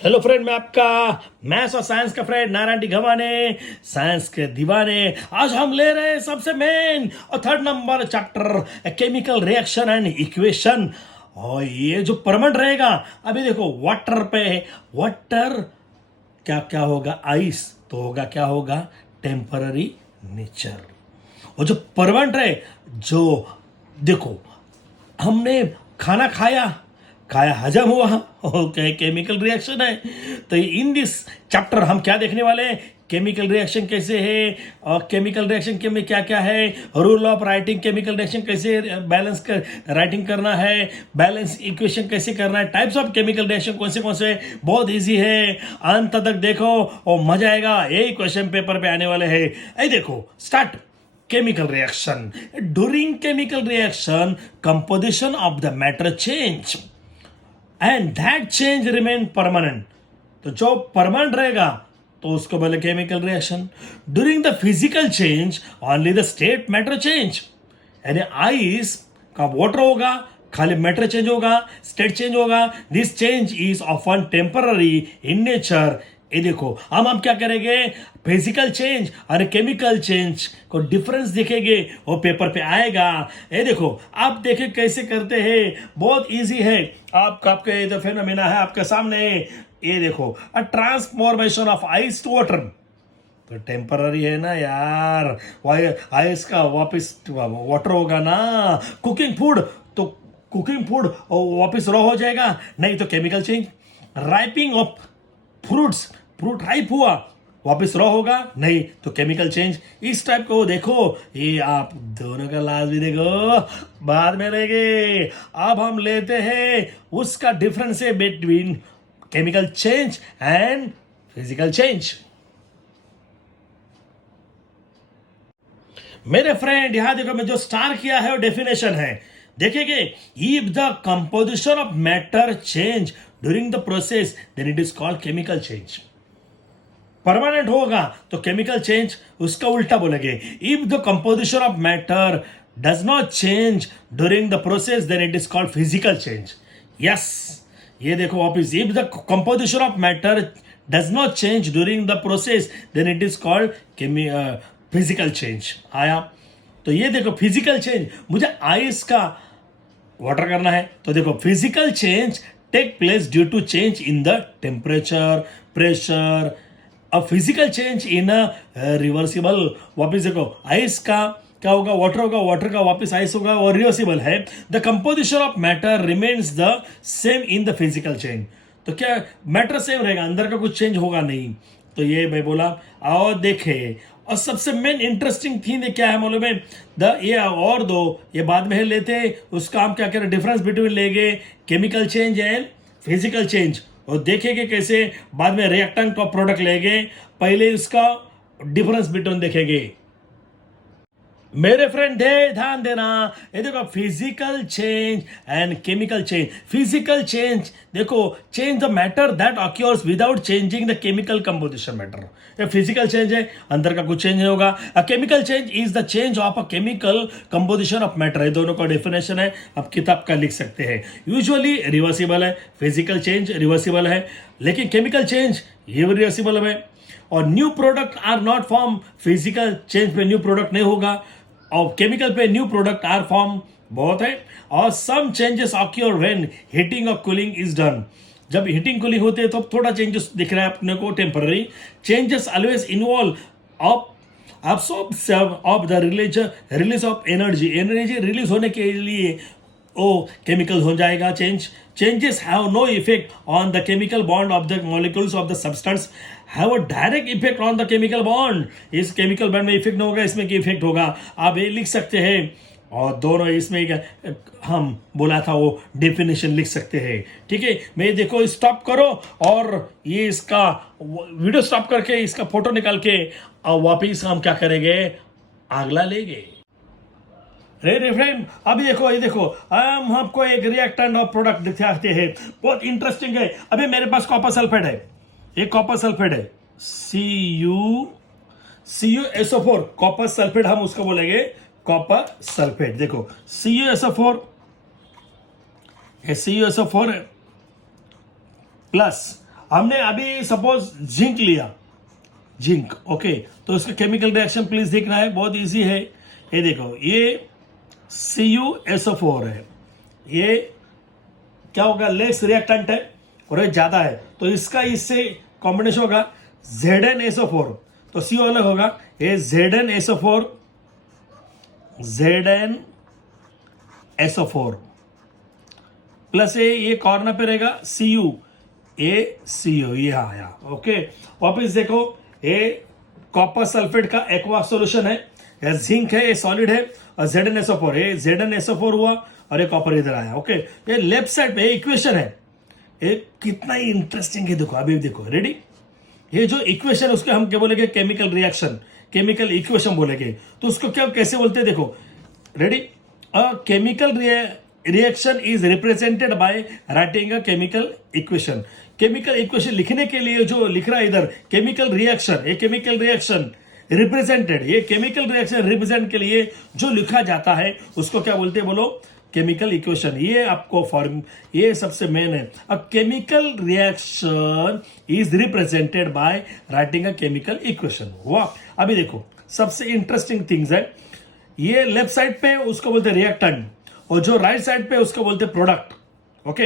Hello friend, मैं आपका maths और साइंस का फ्रेंड नारायण घवाने, साइंस के दीवाने। आज हम ले रहे हैं सबसे मेन और third number chapter chemical reaction and equation. और ये जो परमानेंट रहेगा, अभी देखो वाटर पे, वाटर क्या क्या होगा, आइस तो होगा, क्या होगा, टेम्पररी नेचर। और जो परमानेंट है, जो देखो हमने खाना खाया, खाया हजम हुआ, ओके, केमिकल रिएक्शन है। तो इन दिस चैप्टर हम क्या देखने वाले हैं, केमिकल रिएक्शन कैसे है और केमिकल रिएक्शन के में क्या क्या है, rule of writing chemical reaction कैसे बैलेंस कर राइटिंग करना है, बैलेंस इक्वेशन कैसे करना है, टाइप्स ऑफ केमिकल रिएक्शन कौन से बहुत इजी है। अंत तक देखो और मजा आएगा, यही क्वेश्चन पेपर पे आने वाले हैं। आई देखो, start. Chemical reaction. During chemical reaction, composition of the matter change and that change remain permanent. तो जो परमानेंट रहेगा तो उसको बोले chemical reaction. During the physical change only the state matter change, यानी आइस का वाटर होगा, खाली मैटर चेंज होगा, स्टेट चेंज होगा। This change is often temporary in nature. ये देखो, हम क्या करेंगे, फिजिकल चेंज और केमिकल चेंज को डिफरेंस देखेंगे, वो पेपर पे आएगा। ये देखो, आप देखें कैसे करते हैं, बहुत इजी है। आपके जो फेनोमेना है आपके सामने, ये देखो, a transformation of ice to water. तो टेम्पररी है ना यार, आइस का वापस वाटर होगा ना। कुकिंग फूड, तो कुकिंग फूड वापस रॉ हो जाएगा, नहीं तो chemical change. Ripening of fruits, fruit ripe हुआ, वापस रॉ होगा, नहीं तो केमिकल चेंज। इस टाइप को देखो, ये आप दोनों का लास्ट भी देखो, बाद में लेंगे। अब हम लेते हैं उसका डिफरेंस है between chemical change and physical change. मेरे फ्रेंड यहां देखो, मैं जो स्टार किया है वो डेफिनेशन है, देखेंगे। If the composition of matter change during the process then it is called chemical change. Permanent होगा तो केमिकल चेंज, उसका उल्टा बोलेंगे। If the composition of matter does not change during the process then it is called physical change. Yes, ये देखो वापिस, if the composition of matter does not change during the process then it is called physical change. आया, तो ये देखो physical change, मुझे ice का water करना है, तो देखो physical change take place due to change in the temperature, pressure. A physical change in reversible. वापिस देखो, आइस का क्या होगा, वाटर होगा, वाटर का वापस आइस होगा, और रिवर्सिबल है। The composition of matter remains the same in the physical change. तो क्या मैटर सेम रहेगा, अंदर का कुछ चेंज होगा नहीं। तो ये मैं बोला, और देखे, और सबसे मेन इंटरेस्टिंग थीम क्या है मालूम है, ये और दो ये बाद में लेते, उसका हम क्या करें, डिफरेंस बिटवीन लेंगे chemical change and physical change, और देखेंगे कैसे बाद में रिएक्टेंट का प्रोडक्ट लेंगे, पहले उसका डिफरेंस बिटवीन देखेंगे। मेरे फ्रेंड ध्यान देना, ये देखो physical change and chemical change. Physical change देखो, change the matter that occurs without changing the chemical composition matter. ये फिजिकल चेंज है, अंदर का कुछ चेंज नहीं होगा। A chemical change is the change of a chemical composition of matter. ये दोनों का डेफिनेशन है, आप किताब का लिख सकते हैं। यूजुअली रिवर्सिबल है, फिजिकल चेंज रिवर्सिबल है, लेकिन केमिकल चेंज इरिवर्सिबल है। और new product are not form, physical change पे न्यू प्रोडक्ट नहीं होगा, और केमिकल पे न्यू प्रोडक्ट आर फॉर्म बहुत है। और some changes occur when heating और कूलिंग इज डन। जब हीटिंग कूलिंग होते हैं तो थोड़ा चेंजेस दिख रहा है अपने को, temporary changes always involve of absorption of the release of energy. Energy release होने के लिए ओ केमिकल हो जाएगा change. Changes have no effect on the chemical bond of the molecules of the substance, have a direct effect on the chemical bond. इस chemical bond में effect नहीं होगा, इसमें क्या इफेक्ट होगा, आप ये लिख सकते हैं। और दोनों इसमें हम बोला था वो डेफिनेशन लिख सकते हैं, ठीक है। मैं देखो स्टॉप करो, और ये इसका वीडियो स्टॉप करके इसका फोटो निकाल के और वापिस हम क्या करेंगे, अगला लेंगे। रे फ्रेंड, अभी देखो, ये देखो, हम आपको एक रिएक्टेंट और प्रोडक्ट दिखाते हैं, बहुत इंटरेस्टिंग है। अभी मेरे पास कॉपर सल्फेट है, एक कॉपर सल्फेट है, CuSO4 कॉपर सल्फेट, हम उसको बोलेंगे कॉपर सल्फेट। देखो CuSO4 प्लस हमने अभी सपोज जिंक लिया, जिंक, ओके, तो इसका केमिकल रिएक्शन प्लीज देखना है, बहुत इजी है। ये देखो, ये CuSO4 है, ये क्या होगा, लेस रिएक्टेंट है और ये ज्यादा है, तो इसका इससे कॉम्बिनेशन होगा ZnSO4, तो CO अलग होगा, ये ZnSO4 प्लस ये कॉर्नर पे रहेगा CuACO, ये आया, ओके। वापिस देखो, ये कॉपर सल्फेट का एक्वा सॉल्यूशन है, ये जिंक है, ये सॉलिड है, और ZnSO4, ये ZnSO4 हुआ और ये कॉपर इधर आया, ओके। ये लेफ्ट साइड पे इक्वेशन है, ये कितना ही इंटरेस्टिंग है, देखो अभी देखो, रेडी। ये जो इक्वेशन उसको हम क्या बोलेंगे, केमिकल रिएक्शन, केमिकल इक्वेशन बोलेंगे, तो उसको क्या कैसे बोलते हैं, देखो, ready. A chemical reaction is represented by writing a chemical equation. Chemical equation लिखने के लिए जो लिख रहा है इधर केमिकल रिएक्शन, ये केमिकल रिएक्शन रिप्रेजेंटेड, ये केमिकल रिएक्शन रिप्रेजेंट के लिए जो लिखा जाता है उसको क्या बोलते हैं, बोलो, केमिकल इक्वेशन। ये आपको फॉर्म, ये सबसे मेन है। अ chemical reaction is represented by writing a chemical equation. हुआ। अभी देखो, सबसे इंटरेस्टिंग थिंग्स है, ये लेफ्ट साइड पे उसको बोलते हैं रिएक्टेंट, और जो राइट साइड पे उसको बोलते हैं प्रोडक्ट, ओके।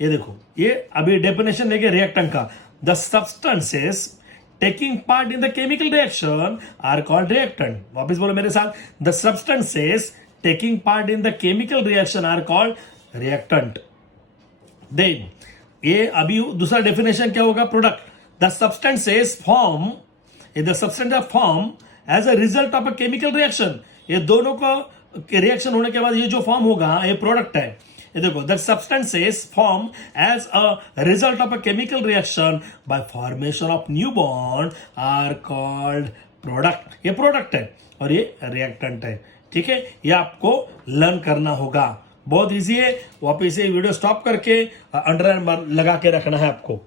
ये देखो, ये अभी डेफिनेशन लेके रिएक्टेंट का, the substances taking part in the chemical reaction are called reactant. वापस बोलो मेरे साथ, the substances taking part in the chemical reaction are called reactant. Then ये अभी दूसरा डेफिनेशन क्या होगा, product, the substances form, the substance form as a result of a chemical reaction. ये दोनों का रिएक्शन होने के बाद ये जो फॉर्म होगा ये प्रोडक्ट है। ये देखो, the substances form as a result of a chemical reaction by formation of new bond are called product. ये प्रोडक्ट है और ये रिएक्टेंट है, ठीक है। ये आपको लर्न करना होगा, बहुत इजी है। वापिस से वीडियो स्टॉप करके अंडरलाइन लगा के रखना है आपको।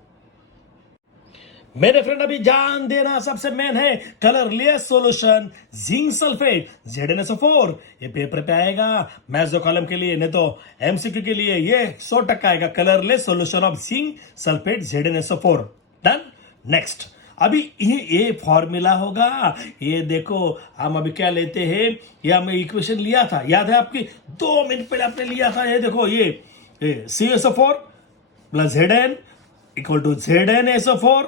मेरे फ्रेंड, अभी जान देना सबसे मेन है colourless solution zinc sulphate ZnSO4। ये पेपर पे आएगा, मैथ्स दो कॉलम के लिए, नहीं तो MCQ के लिए ये 100% आएगा, colourless solution of zinc sulphate ZnSO4। Done. Next, अभी ये फॉर्मूला होगा, ये देखो हम अभी क्या लेते हैं, ये हमें इक्वेशन लिया था, याद है आपकी, 2 मिनट पहले आपने लिया था। ये देखो, ये CuSO4 plus Zn equal to ZnSO4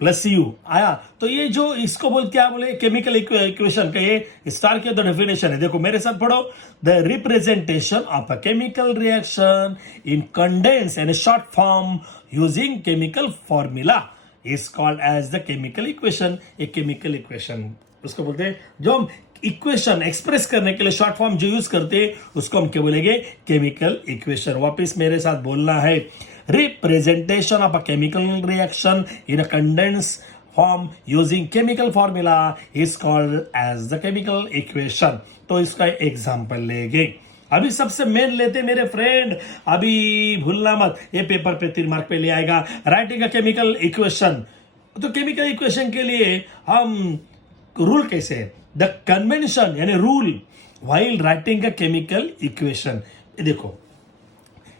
plus Cu आया। तो ये जो इसको बोल क्या बोले, केमिकल इक्वेशन का ये स्टार के डेफिनेशन है। देखो मेरे साथ पढ़ो, the representation of a chemical reaction in condense and short form using chemical formula is called as the chemical equation। एक केमिकल इक्वेशन उसको बोलते हैं, जो हम इक्वेशन एक्सप्रेस करने के लिए शॉर्ट फॉर्म जो यूज करते हैं उसको हम क्या बोलेंगे, केमिकल इक्वेशन। वापस मेरे साथ बोलना है, representation of a chemical reaction in a condense form using chemical formula is called as the chemical equation. तो इसका एग्जांपल लेंगे। अभी सबसे मेन लेते मेरे फ्रेंड, अभी भूलना मत, ये पेपर पे 3 मार्क पे ले आएगा, राइटिंग अ केमिकल इक्वेशन। तो केमिकल इक्वेशन के लिए हम रूल कैसे है, द कन्वेंशन यानी rule while writing a chemical equation. देखो,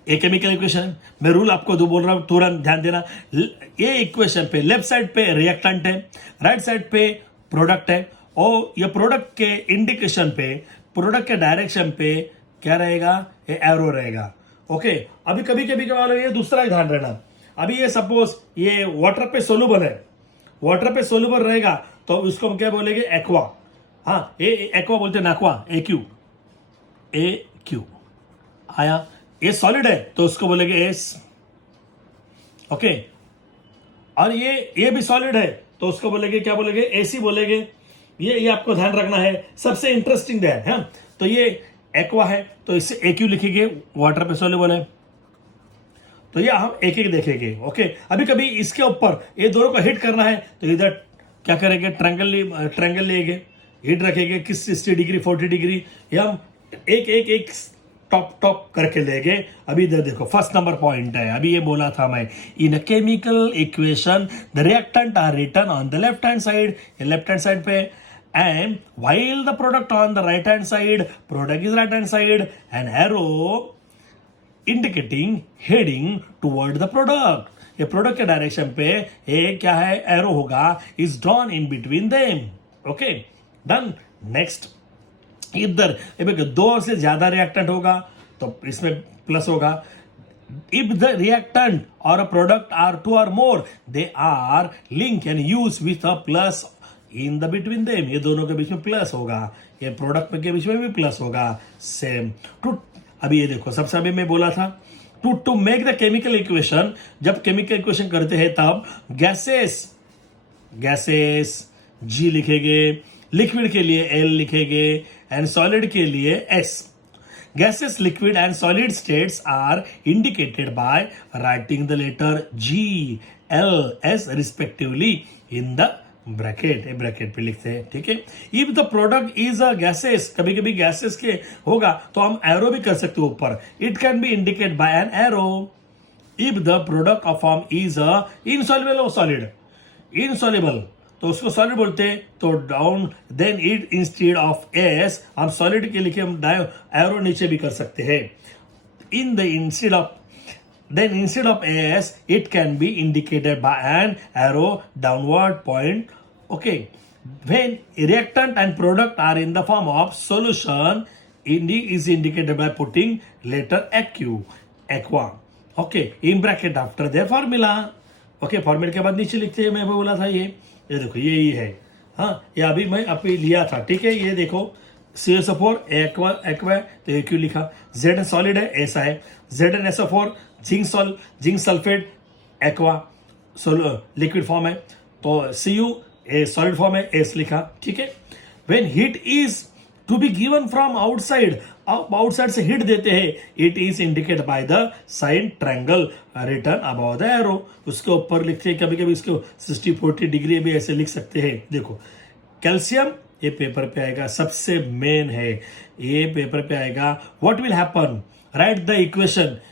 ये केमिकल इक्वेशन, मैं रूल आपको दो बोल रहा हूं, तुरंत ध्यान देना। ये इक्वेशन पे लेफ्ट साइड पे रिएक्टेंट है, राइट साइड पे प्रोडक्ट है, और ये प्रोडक्ट के इंडिकेशन पे, प्रोडक्ट के डायरेक्शन पे क्या रहेगा, ये एरो रहेगा, ओके। अभी कभी कभी क्या वाला, ये दूसरा ही ध्यान रहना। अभी ये सपोज ये वाटर पे सोलुबल है, वाटर पे सोलुबल रहेगा तो उसको हम क्या बोलेंगे, एक्वा। हाँ, ये एक्वा बोलते हैं, नाक्वा, AQ आया। ये सॉलिड है तो उसको बोलेंगे एस, ओके। और ये भी सॉलिड है तो उसको बोलेंगे, क्या बोलेंगे, AC बोलेंगे। ये आपको ध्यान रखना है, सबसे इंटरेस्टिंग है, हाँ। तो ये एक्वा है तो इससे AQ लिखेंगे, वाटर पे सोल्यूबल है, तो ये हम एक एक देखेंगे, ओके। अभी कभी इसके ऊपर ये दोनों को हिट करना है तो इधर क्या करेंगे, ट्रायंगल लेंगे, हिट रखेंगे किस 60 डिग्री 40 डिग्री, ये हम एक टॉप करके लेंगे। अभी इधर देखो, फर्स्ट नंबर पॉइंट है, अभी ये बोला था मैं, in a chemical equation the reactant are written on the left hand side, left hand side पे, and while the product on the right hand side, product is right hand side, an arrow indicating heading toward the product। ये product के direction पे ये क्या है, arrow होगा, is drawn in between them. Okay done. Next, इधर दो से ज्यादा रिएक्टेंट होगा तो इसमें प्लस होगा. If the reactant or a product are two or more, they are linked and used with a plus in the between them. ये दोनों के बीच में प्लस होगा, ये प्रोडक्ट के बीच में भी प्लस होगा. सेम टू, अभी ये देखो, सबसे अभी मैं बोला था to make the chemical equation. जब केमिकल इक्वेशन करते हैं तब गैसेस G लिखेंगे, लिक्विड के लिए L लिखेंगे एंड सॉलिड के लिए S. Gases, liquid and solid states are indicated by writing the letter G, L, S respectively in the bracket. ये ब्रैकेट पे लिखते हैं, ठीक है. If the product is a gases, कभी कभी gases के होगा तो हम एरो भी कर सकते हैं ऊपर. It can be indicated by an arrow. If the product of form is a insoluble or solid, insoluble तो उसको सॉलिड बोलते हैं. तो down then it instead of S, हम सॉलिड के लिखे हम एरो नीचे भी कर सकते हैं. In the instead of S it can be indicated by an arrow downward point. Okay, when reactant and product are in the form of solution, is indicated by putting letter aqua. Okay, in bracket after their formula. Okay, फॉर्मूले के बाद नीचे लिखते हैं, मैं बोला था ये देखो यही है. हाँ, ये अभी मैं अभी लिया था, ठीक है. ये देखो CSO4 एक्वा तो ये क्यों लिखा. Zn सॉलिड है, ऐसा है. ZnSO4 zinc sulphate aqua liquid form है. तो Cu सॉलिड फॉर्म है, एस लिखा, ठीक है. When heat is to be given from outside, आप आउटसाइड से हिट देते हैं, it is indicate by the sign triangle return above the arrow. उसके ऊपर लिखते हैं, कभी कभी इसको 60-40 डिग्री भी ऐसे लिख सकते हैं. देखो कैल्शियम, ये पेपर पे आएगा, सबसे मेन है, ये पेपर पे आएगा. What will happen, right the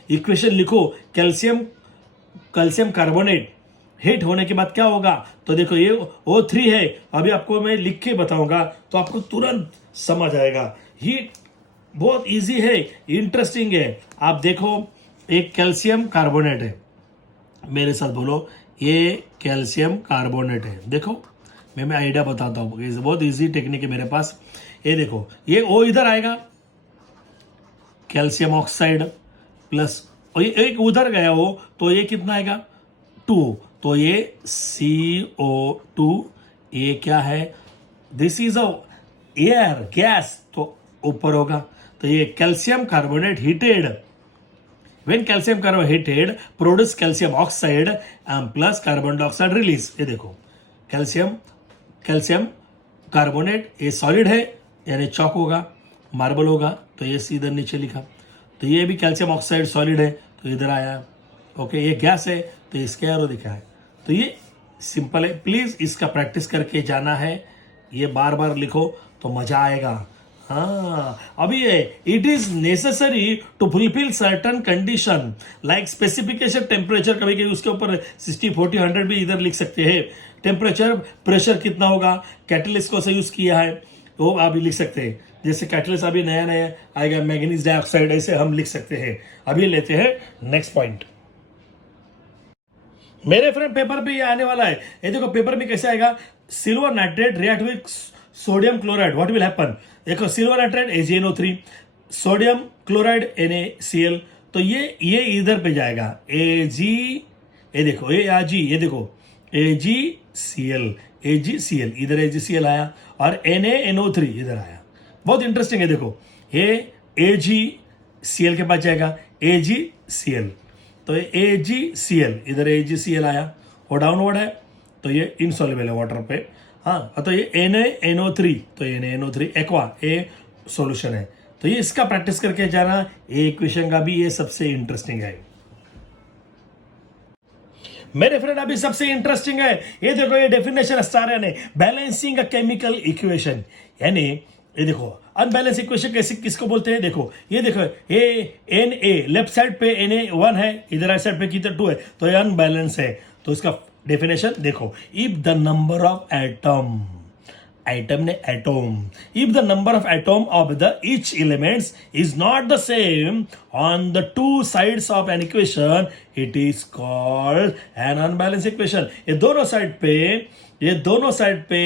equation लिखो. कैल्शियम कार्बोनेट हिट होने के बाद क्या होगा, तो देखो ये O3 है. अभी आपको मैं लिख के बताऊंगा तो आपको तुरंत समझ आएगा. हीट बहुत इजी है, इंटरेस्टिंग है. आप देखो, एक कैल्शियम कार्बोनेट है, मेरे साथ बोलो, ये कैल्शियम कार्बोनेट है. देखो मैं आइडिया बताता हूँ, बहुत इजी टेक्निक है मेरे पास. ये देखो, ये O इधर आएगा, कैल्शियम ऑक्साइड प्लस, और ये एक उधर गया हो तो ये कितना आएगा 2, तो ये CO2. ये क्या है, this is a air gas, तो ऊपर होगा. तो ये calcium carbonate heated, when calcium carbonate heated produce calcium oxide and plus carbon dioxide release. ये देखो कैल्शियम कार्बोनेट, ये सॉलिड है यानी चौक होगा, मार्बल होगा, तो ये सीधे नीचे लिखा. तो ये भी कैल्शियम ऑक्साइड सॉलिड है तो इधर आया. ओके, ये गैस है तो इसके एरो दिखा है. तो ये सिंपल है, प्लीज इसका प्रैक्टिस करके जाना है. ये बार बार लिखो तो मजा आएगा. हाँ, अभी ये it is necessary to fulfil certain condition like specification temperature, कभी कभी उसके ऊपर 60-40 100 भी इधर लिख सकते हैं. टेम्परेचर, प्रेशर कितना होगा, कैटलिस्ट को से यूज किया है वो आप भी लिख सकते हैं. जैसे कैटलिस्ट अभी नया नया आएगा, मैंगनीज डाइऑक्साइड, ऐसे हम लिख सकते हैं. अभी लेते हैं नेक्स्ट पॉइंट. मेरे फ्रेंड पेपर पे ये आने वाला है. ये देखो पेपर में कैसे आएगा, silver nitrate react with sodium chloride, what will happen. देखो silver nitrate AgNO3, sodium chloride NaCl, तो ये इधर पे जाएगा Ag, ये देखो ये देखो AgCl, इधर AgCl आया और NaNO3 इधर आया. बहुत इंटरेस्टिंग है. देखो ये AgCl के पास जाएगा AgCl, तो ये AgCl, इधर AgCl आया और डाउनवर्ड है, तो ये इनसॉल्युबल है वाटर पे. हाँ, तो ये NaNO3, तो NaNO3 एक्वा, ए सॉल्यूशन है. तो ये इसका प्रैक्टिस करके जाना. ये इक्वेशन का भी ये सबसे इंटरेस्टिंग है मेरे फ्रेंड. अभी सबसे इंटरेस्टिंग है, ये देखो, ये डेफिनेशन स्टार है, बैलेंसिंग अ केमिकल इक्वेशन. यानी ये देखो अनबैलेंस इक्वेशन कैसे किसको बोलते हैं. देखो ये देखो, ये Na लेफ्ट साइड पे Na 1 है, इधर राइट साइड पे कितना 2 है, तो ये अनबैलेंस है. तो इसका डेफिनेशन देखो, if the number of item ने atom. If the number of atom of the each elements is not the same on the two sides of an equation, it is called an unbalanced equation. ये दोनों side पे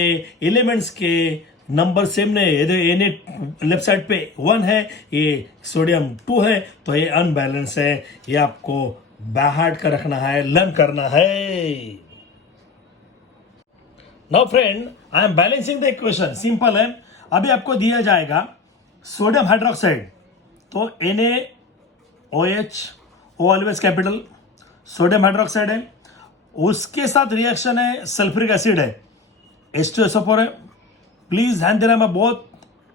elements के number same नहीं. ये ने left side पे 1 है, ये सोडियम 2 है, तो ये अनबैलेंस है. ये आपको बाहर का रखना है, लर्न करना है. Now friend, I am balancing the equation. Simple है. अभी आपको दिया जाएगा सोडियम हाइड्रोक्साइड, तो NaOH, O always capital, sodium hydroxide है. उसके साथ रिएक्शन है सल्फ्यूरिक एसिड है, H2SO4 है. प्लीज ध्यान देना, मैं बहुत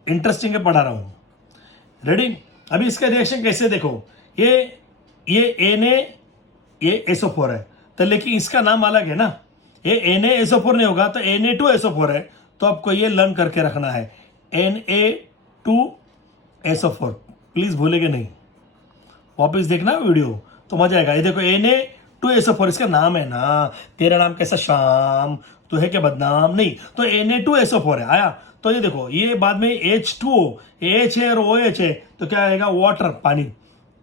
इंटरेस्टिंग है पढ़ा रहा हूं. रेडी? अभी इसका रिएक्शन कैसे देखो. ये Na, ये SO4 है, तो लेकिन इसका नाम अलग है ना. ये NaSO4 नहीं होगा तो Na2SO4 है. तो आपको ये लर्न करके रखना है, Na2SO4. प्लीज भूलेंगे नहीं, वापस देखना वीडियो तो मजा आएगा. ये देखो Na2SO4 इसका नाम है ना. तेरा नाम कैसा श्याम, तो है क्या बदनाम नहीं. तो Na2SO4 है आया. तो ये देखो, ये बाद में H2O, H है और OH है, तो क्या आएगा, वाटर, पानी,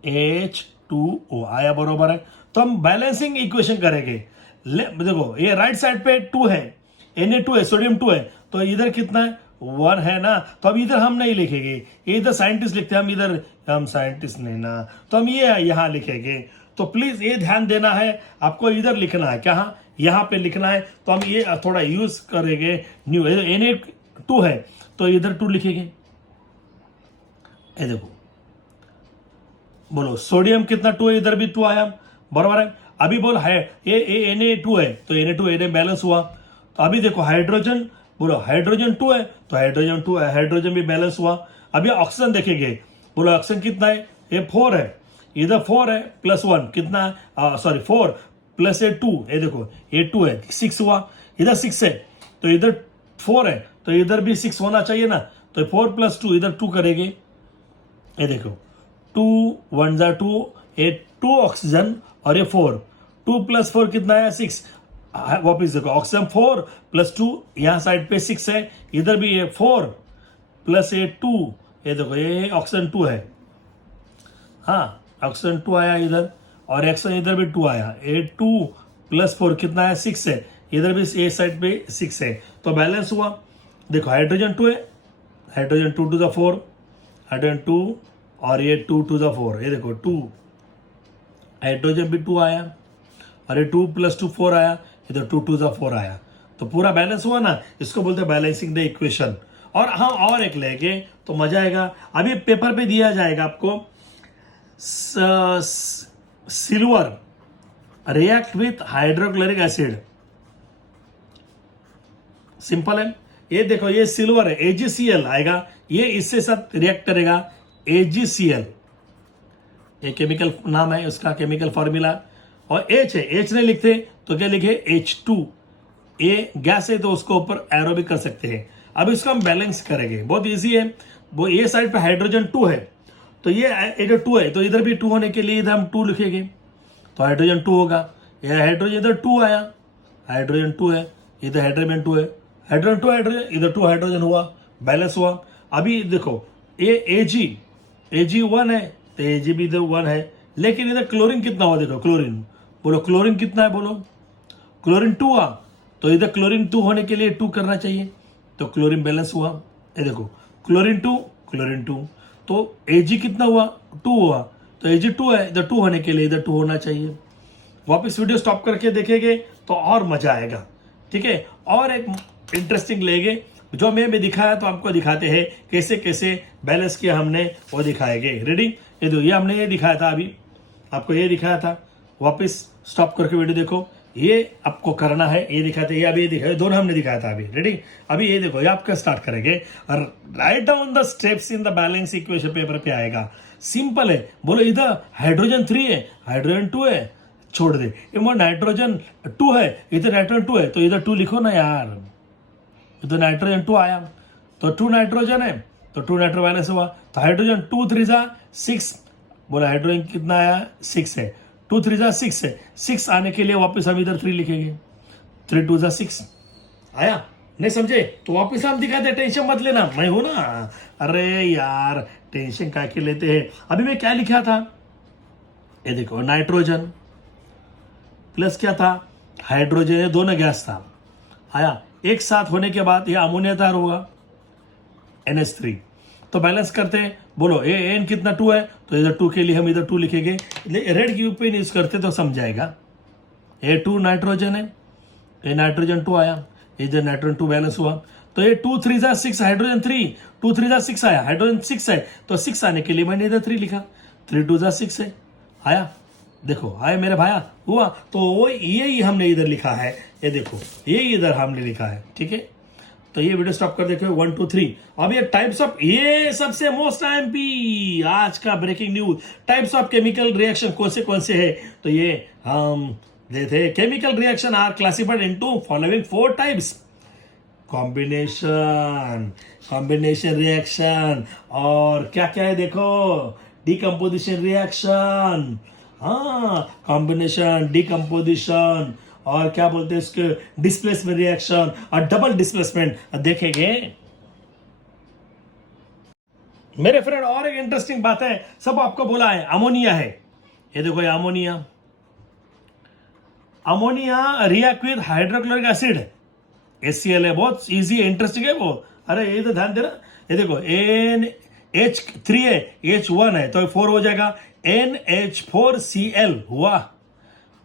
H2O आया. बरोबर है. तो हम बैलेंसिंग इक्वेशन करेंगे. देखो ये राइट साइड पे 2 है, Na2 है, सोडियम 2 है, तो इधर कितना है, 1 है ना. तो अब इधर हम नहीं लिखेंगे, ये इधर साइंटिस्ट लिखते हैं, हम साइंटिस्ट नहीं ना, तो हम ये यहां लिखेंगे. तो प्लीज ये ध्यान देना है, आपको इधर लिखना है, क्या यहाँ पे लिखना है. तो हम ये थोड़ा यूज करेंगे. न्यू Na2 है, तो इधर 2 लिखेंगे. ये देखो, बोलो सोडियम कितना 2 है, इधर भी 2 आया. बराबर है. अभी बोल है ये Na2 है, तो Na2 Na बैलेंस हुआ. तो अभी देखो हाइड्रोजन, बोलो हाइड्रोजन 2 है, तो हाइड्रोजन 2 है, हाइड्रोजन भी बैलेंस हुआ. अभी ऑक्सीजन देखेंगे, बोलो ऑक्सीजन कितना है, ये 4 है, इधर 4 है प्लस 1 कितना, सॉरी 4 प्लस ये 2, ये देखो ये 2 है, 6 हुआ. इधर 6 है, तो इधर 4 है, तो इधर भी 6 होना चाहिए ना. तो 4 प्लस 2, इधर 2 करेंगे. ये देखो 2 1 जा 2, ये 2 ऑक्सीजन और ये 4, 2 प्लस 4 कितना है, 6. वापिस देखो, ऑक्सीजन 4 प्लस 2, यहाँ साइड पे 6 है, इधर भी ये 4 प्लस ये 2, ये देखो ये ऑक्सीजन 2 है. हाँ, ऑक्सीजन 2 आया इधर, और ऑक्सीजन इधर भी 2 आया. ये 2 प्लस 4 कितना है, 6 है, इधर भी ये साइड पे 6 है, तो बैलेंस हुआ. देखो हाइड्रोजन 2 है, हाइड्रोजन 2 टू द 4, हाइड्रोजन 2 और ये 2 टू द 4, ये देखो 2, हाइड्रोजन भी 2 आया, और ये 2 प्लस 2 4 आया, इधर 2 टू द 4 आया. तो पूरा बैलेंस हुआ ना. इसको बोलते हैं बैलेंसिंग द इक्वेशन. और हाँ, और एक लेंगे तो मजा आएगा. अभी पेपर पे दिया जाएगा आपको, silver react with hydrochloric acid. Simple है. ये देखो ये सिल्वर है, AgCl आएगा, ये इससे साथ रिएक्ट करेगा, AgCl, ये केमिकल नाम है उसका, केमिकल फॉर्मूला. और H है, H नहीं लिखते तो क्या लिखे, H2. ये गैस है तो उसको ऊपर एरो भी कर सकते हैं. अब इसको हम बैलेंस करेंगे, बहुत इजी है. वो ये साइड पे हाइड्रोजन 2 है, तो ये इधर 2 है, तो इधर भी 2 होने के लिए इधर हम 2 लिखेंगे, तो हाइड्रोजन 2 होगा. ये हाइड्रोजन इधर 2 आया, हाइड्रोजन 2 है, इधर हाइड्रोजन 2 है, हाइड्रोजन 2 हाइड्रोजन, इधर 2 हाइड्रोजन हुआ, बैलेंस हुआ. अभी देखो ये Ag 1 है, तो Ag भी इधर 1 है, लेकिन इधर क्लोरीन कितना हुआ, देखो क्लोरीन, बोलो क्लोरीन कितना है, बोलो क्लोरीन 2 हुआ, तो इधर क्लोरीन 2 होने के लिए 2 करना चाहिए, तो क्लोरीन बैलेंस हुआ. ये देखो क्लोरीन 2, तो Ag कितना हुआ, 2 हुआ, तो Ag 2 है, इधर 2 होने के लिए इधर 2 होना चाहिए. वापस वीडियो स्टॉप करके देखेंगे तो और मजा आएगा. ठीक है. और एक इंटरेस्टिंग लेंगे, जो मैं भी दिखाया तो आपको दिखाते हैं कैसे कैसे बैलेंस किया हमने, वो दिखाएंगे. रेडी? ये दो, ये हमने ये दिखाया था, अभी आपको ये दिखाया था. वापस स्टॉप करके वीडियो देखो, ये आपको करना है. ये दिखाते, ये अभी ये दिखाया, दोनों हमने दिखाया था अभी. रेडी? अभी ये देखो, ये आपका स्टार्ट करेंगे और write down the steps in the balance equation. Paper पे आएगा, सिंपल है. बोलो इधर हाइड्रोजन 3 है, हाइड्रोजन 2 है, छोड़ दे. ये नाइट्रोजन 2 है, इधर नाइट्रोजन 2 है, तो इधर 2 लिखो ना यार. इधर नाइट्रोजन 2 आया, तो 2 नाइट्रोजन है, तो 2 नाइट्रो बैलेंस हुआ. तो हाइड्रोजन 2 3 जा 6, बोला हाइड्रोजन कितना आया, 6 है, 2 3 जा 6 है. 6 आने के लिए वापस हम इधर 3 लिखेंगे, 3 2 जा 6 आया. नहीं समझे तो वापिस हम दिखाते, टेंशन मत लेना, मैं हूं ना। अरे यार टेंशन क्या के लेते हैं। अभी मैं क्या लिखा था, ये देखो नाइट्रोजन प्लस क्या था, हाइड्रोजन, ये दोनों गैस था आया, एक साथ होने के बाद ये अमोनिया तैयार होगा NH3। तो बैलेंस करते हैं, बोलो ए एन कितना 2 है, तो इधर 2 के लिए हम इधर 2 लिखेंगे। रेड क्यूब पे यूज करते तो समझाएगा। A2 नाइट्रोजन है, ये नाइट्रोजन 2 आया, इधर नाइट्रोजन 2 बैलेंस हुआ, तो ये 2 3 जा 6, हाइड्रोजन 3, 2 3 जा 6 आया, हाइड्रोजन 6 है, तो 6 आने के लिए मैंने इधर 3 लिखा, 3 2 जा 6 है आया। देखो आया मेरे भाया हुआ, तो वो ये हमने इधर लिखा है, ये देखो ये इधर हमने लिखा है, ठीक है। तो ये वीडियो स्टॉप कर देखो 1 2 3। अब ये टाइप्स ऑफ, ये सबसे मोस्ट MP आज का breaking news, types of chemical reaction कौन से है, तो ये हम देते, chemical reaction are classified into following 4 types, combination reaction, और क्या क्या है देखो, डिकम्पोजिशन रिएक्शन, हाँ कॉम्बिनेशन, डिकम्पोजिशन, और क्या बोलते हैं इसके, डिस्प्लेसमेंट रिएक्शन और डबल डिस्प्लेसमेंट देखेंगे मेरे फ्रेंड। और एक इंटरेस्टिंग बात है, सब आपको बोला है अमोनिया है, ये देखो ये ammonia react with hydrochloric acid HCl है, बहुत इजी है, इंटरेस्टिंग है वो। अरे ये तो ध्यान देना, ये देखो NH3 है, H1 है, तो 4 हो जाएगा, NH4Cl हुआ,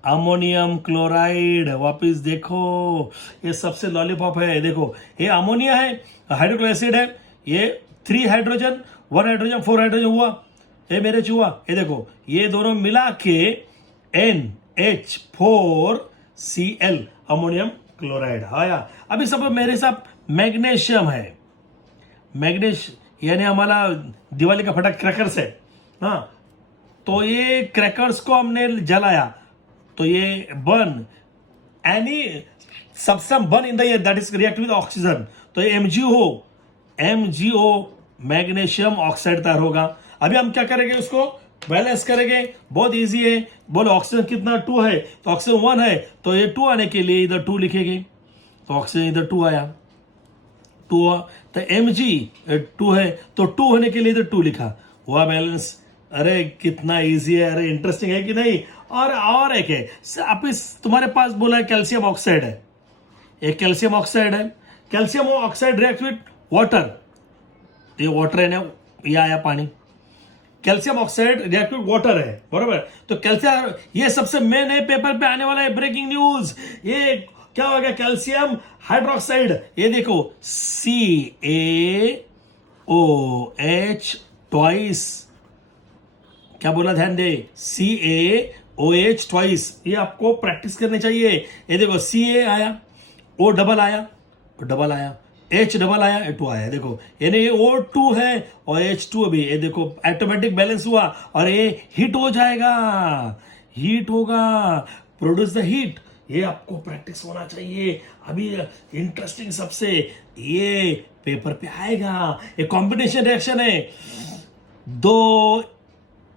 अमोनियम क्लोराइड। वापिस देखो ये सबसे लॉलीपॉप है, देखो ये अमोनिया है, हाइड्रोक्लोरिक एसिड है, ये 3 हाइड्रोजन 1 हाइड्रोजन 4 हाइड्रोजन हुआ, ये मेरे हुआ, ये देखो ये दोनों मिला के NH4Cl अमोनियम क्लोराइड आया। अभी सब मेरे साथ मैग्नीशियम है, यानी हमारा दिवाली का फटाक क्रैकर्स है, हाँ, तो ये क्रैकर्स को हमने जलाया, तो ये burn any substance burn in the air that is react with oxygen, तो ये MgO मैग्नीशियम ऑक्साइड तैयार होगा। अभी हम क्या करेंगे, उसको बैलेंस करेंगे, बहुत इजी है। बोलो ऑक्सीजन कितना 2 है, तो ऑक्सीजन 1 है, तो ये 2 आने के लिए इधर 2 लिखेंगे, तो ऑक्सीजन इधर 2 आया, 2 हुआ, तो Mg 2 है, तो 2 होने के लिए इधर 2 लिखा, हुआ बैलेंस। अरे कितना इजी है, अरे इंटरेस्टिंग है कि नहीं। और एक है, आप इस तुम्हारे पास बोला है कैल्शियम ऑक्साइड है, एक कैल्शियम ऑक्साइड है, calcium oxide react with water, ये वाटर है ना, ये आया पानी, calcium oxide react with water है, बराबर। तो कैल्शियम, ये सबसे मेन है, पेपर पे आने वाला है ब्रेकिंग न्यूज। ये क्या हो गया, कैल्शियम हाइड्रोक्साइड, ये देखो CaOH ट्वाइस, क्या बोला ध्यान दे, CaOH ट्वाइस, ये आपको प्रैक्टिस करनी चाहिए। ये देखो Ca आया, O डबल आया, H डबल आया, 2 आया, देखो यानी ये O2 है और H2 भी, ये देखो ऑटोमेटिक बैलेंस हुआ, और ये हीट हो जाएगा, हीट होगा, प्रोड्यूस द हीट, ये आपको प्रैक्टिस होना चाहिए। अभी इंटरेस्टिंग सबसे, ये पेपर पे आएगा, ये कॉम्बिनेशन रिएक्शन है, 2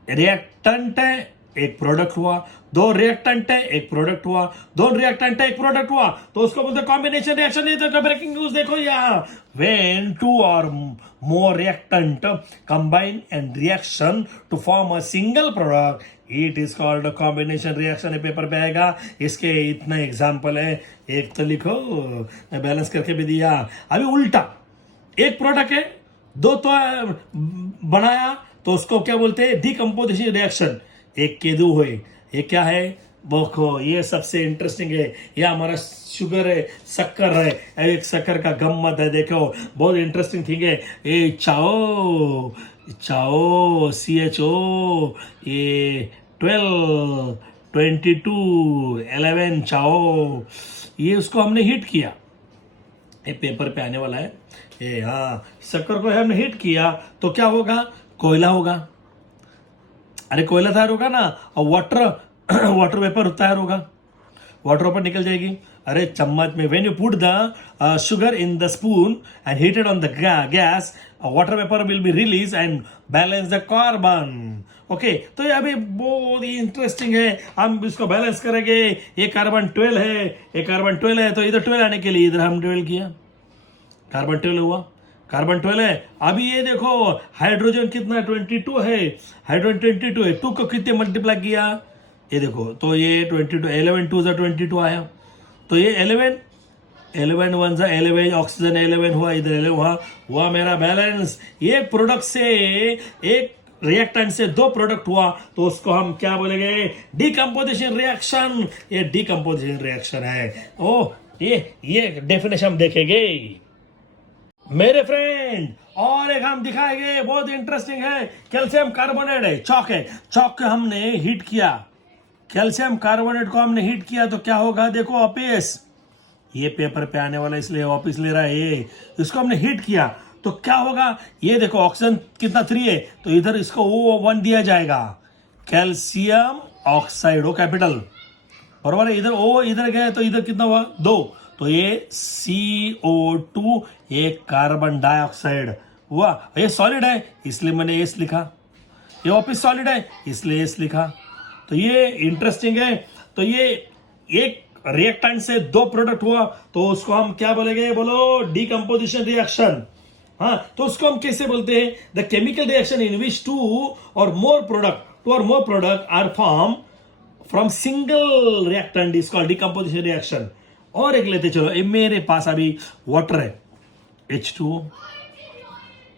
रिएक्टेंट है, एक प्रोडक्ट हुआ, 2 रिएक्टेंट है, एक प्रोडक्ट हुआ, 2 रिएक्टेंट है, एक प्रोडक्ट हुआ, तो उसको बोलते कॉम्बिनेशन रिएक्शन। ये तो ब्रेकिंग न्यूज देखो यहाँ, when 2 or more reactant combine and reaction to form a single product, it is called a combination reaction। Paper पे आएगा, इसके इतना एग्जाम्पल है, एक तो लिखो, मैं बैलेंस करके भी दिया। अभी उल्टा, एक प्रोडक्ट है, 2 तो बनाया, तो उसको क्या बोलते हैं, डिकम्पोजिशन रिएक्शन, एक के 2 हुए, ये क्या है, देखो ये सबसे इंटरेस्टिंग है, ये हमारा शुगर है, शक्कर है, एक शक्कर का गम्मत है, देखो बहुत इंटरेस्टिंग थिंग है, ये चाओ CHO, ये 12 22 11 चाओ, ये उसको हमने हीट किया, ये पेपर पे आने वाला है, ये हाँ, शक्कर को हमने हीट किया, तो क्या होगा, कोयला होगा, अरे कोयला तैयार होगा ना, और वाटर वेपर तैयार होगा, वाटर वेपर निकल जाएगी। अरे चम्मच में, when you put the sugar in the spoon and heated on the gas, water vapour will be release and balance the carbon. Okay, तो ये अभी बहुत ही इंटरेस्टिंग है, हम इसको बैलेंस करेंगे। ये कार्बन 12 है, ये कार्बन 12 है, तो इधर 12 आने के लिए इधर हम 12 किया, कार्बन 12 हुआ, कार्बन 12 है। अभी ये देखो हाइड्रोजन कितना 22 है, हाइड्रोजन 22 है, 2 को कितने मल्टीप्लाई किया, ये देखो तो ये 22, 11 2 जा 22 आया, तो ये 11 11 1 जा 11, ऑक्सीजन 11 हुआ, इधर 11 हुआ मेरा बैलेंस। एक प्रोडक्ट से, एक रिएक्टेंट से दो प्रोडक्ट हुआ तो उसको हम क्या बोलेंगे, डिकम्पोजिशन रिएक्शन। ये डिकम्पोजिशन रिएक्शन है। ओ ये डेफिनेशन हम देखेंगे मेरे फ्रेंड। और एक हम दिखाएंगे, बहुत इंटरेस्टिंग है, कैल्शियम कार्बोनेट है, चौक है, चौक को हमने हीट किया, कैल्शियम कार्बोनेट को हमने हीट किया तो क्या होगा, देखो वापिस, ये पेपर पे आने वाला इसलिए वापिस ले रहा है, ये इसको हमने हीट किया तो क्या होगा, ये देखो ऑक्सीजन कितना 3 है, तो इधर इसको O1 दिया जाएगा, कैल्शियम ऑक्साइड, ओ कैपिटल, बराबर है। इधर O इधर गया तो इधर कितना हुआ 2, तो ये CO2, ये कार्बन डाइऑक्साइड हुआ। ये सॉलिड है इसलिए मैंने एस लिखा, ये वापिस सॉलिड है इसलिए एस लिखा। तो ये इंटरेस्टिंग है। तो ये एक रिएक्टेंट से दो प्रोडक्ट हुआ तो उसको हम क्या बोलेंगे, बोलो, डिकम्पोजिशन रिएक्शन। हाँ, तो उसको हम कैसे बोलते हैं, the chemical reaction in which two or more product are form from single reactant is called decomposition reaction. और एक लेते चलो, मेरे पास अभी वाटर है H2O,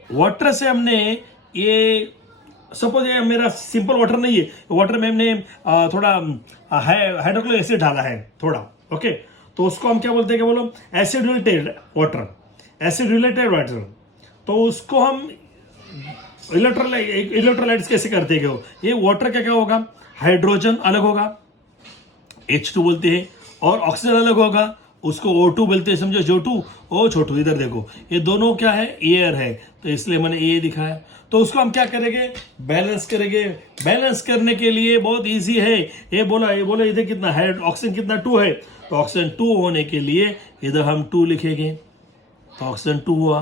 वाटर से हमने ये, सपोज ये मेरा सिंपल वाटर नहीं है, वाटर में हमने थोड़ा हाइड्रोक्लोरिक एसिड डाला है थोड़ा, ओके, तो उसको हम क्या बोलते हैं, क्या बोलो, एसिड रिलेटेड वाटर। तो उसको हम इलेक्ट्रोलाइट्स कैसे करते हैं, ये वाटर क्या क्या होगा, हाइड्रोजन अलग होगा, H2 बोलते हैं, और ऑक्सीजन अलग होगा, उसको O2 बोलते हैं, समझो, जो2 ओ छोटू, इधर देखो ये दोनों क्या है, एयर है, तो इसलिए मैंने ये दिखाया। तो उसको हम क्या करेंगे, बैलेंस करेंगे। बैलेंस करने के लिए बहुत इजी है, ये बोला इधर कितना है, ऑक्सीजन कितना 2 है, तो ऑक्सीजन 2 होने के लिए इधर हम 2 लिखेंगे, तो ऑक्सीजन 2 हुआ,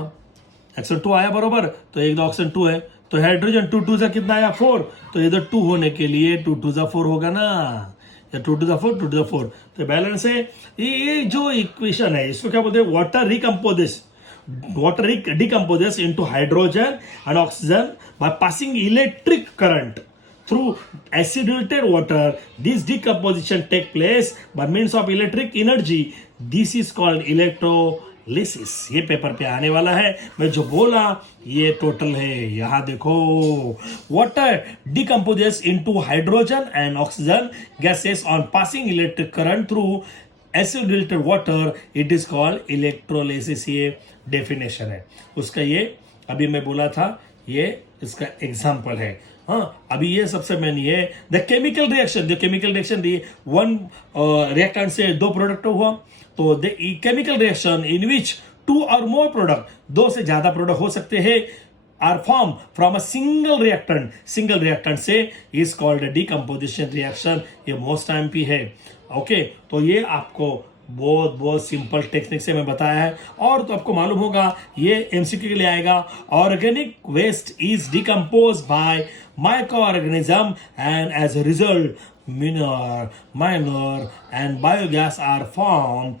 ऑक्सीजन 2 आया बरोबर, तो एक ऑक्सीजन 2 है, तो हाइड्रोजन 2 2 से कितना आया 4, तो इधर 2 होने के लिए 2 2 जा 4 होगा ना, या 2 2 जा 4 2 2 जा 4, तो बैलेंस है। ये जो इक्वेशन है इसको क्या बोलते हैं, water decomposes into hydrogen and oxygen by passing electric current through acidated water. This decomposition take place by means of electric energy. This is called electrolysis. ये पेपर पे आने वाला है, मैं जो बोला ये टोटल है, यहाँ देखो, water decomposes into hydrogen and oxygen gases on passing electric current through acidated water. It is called electrolysis. ये डेफिनेशन है उसका, ये अभी मैं बोला था, ये इसका एग्जाम्पल है। हाँ, अभी ये सबसे मेन ये the chemical reaction the, one reactant से दो प्रोडक्ट हुआ तो द केमिकल रिएक्शन इन विच 2 और मोर प्रोडक्ट, 2 से ज्यादा प्रोडक्ट हो सकते हैं, are form from a single reactant से इज कॉल्ड डिकम्पोजिशन रिएक्शन। ये मोस्ट टाइम भी है, ओके। तो ये आपको बहुत सिंपल टेक्निक से मैं बताया है, और तो आपको मालूम होगा ये एमसीक्यू के लिए आएगा। Organic waste is decompose by micro organism and as a result minor and biogas are formed.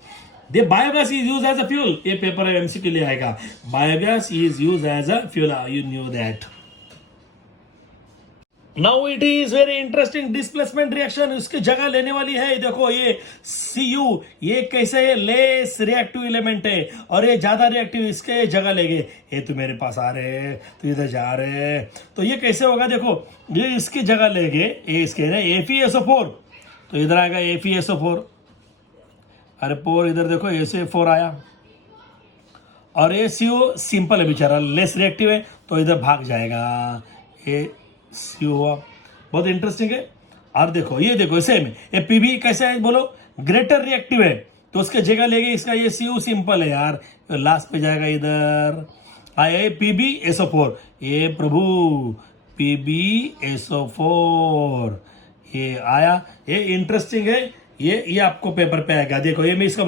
The biogas is used as a fuel. ये पेपर है एमसीक्यू के लिए आएगा, biogas is used as a fuel, you knew that. Now it is very interesting, displacement reaction उसकी जगह लेने वाली है। देखो ये Cu, ये कैसे लेस रिएक्टिव एलिमेंट है, और ये ज्यादा रिएक्टिव इसके जगह लेंगे। ये तो मेरे पास आ रहे हैं, तो इधर जा रहे हैं, तो ये कैसे होगा, देखो ये इसकी जगह लेंगे, ये इसके ना FeSO4, तो इधर आएगा FeSO4, अरे पोर इधर देखो SA4 आया, और ये CO सिंपल है बेचारा, लेस रिएक्टिव है, तो इधर भाग जाएगा, ये CO हुआ। बहुत इंटरेस्टिंग है। और देखो ये देखो सेम है, ये PB कैसा है बोलो, ग्रेटर रिएक्टिव है, तो उसके जगह लेंगे इसका, ये CO सिंपल है यार, तो लास्ट पे जाएगा इधर आया PbSO4, ये प्रभु PbSO4 ये आया, ये इंटरेस्टिंग है। ये आपको पेपर पे आएगा, देखो ये मैं इसका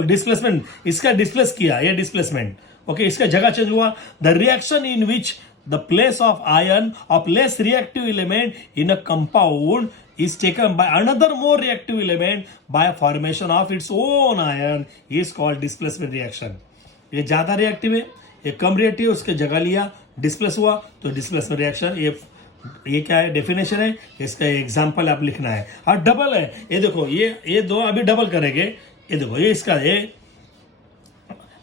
डिस्प्लेस किया, ये डिस्प्लेसमेंट, ओके, इसका जगह चेंज हुआ। The reaction in which the place of ion of less reactive element in a compound is taken by another more reactive element by formation of its own ion is called displacement reaction. ये ज्यादा reactive है, ये कम reactive उसके जगह लिया, displace हुआ, तो displacement reaction. ये क्या है, डेफिनेशन है, इसका एग्जाम्पल आप लिखना है। हाँ डबल है, ये देखो ये दो अभी डबल करेंगे। ये देखो ये इसका ये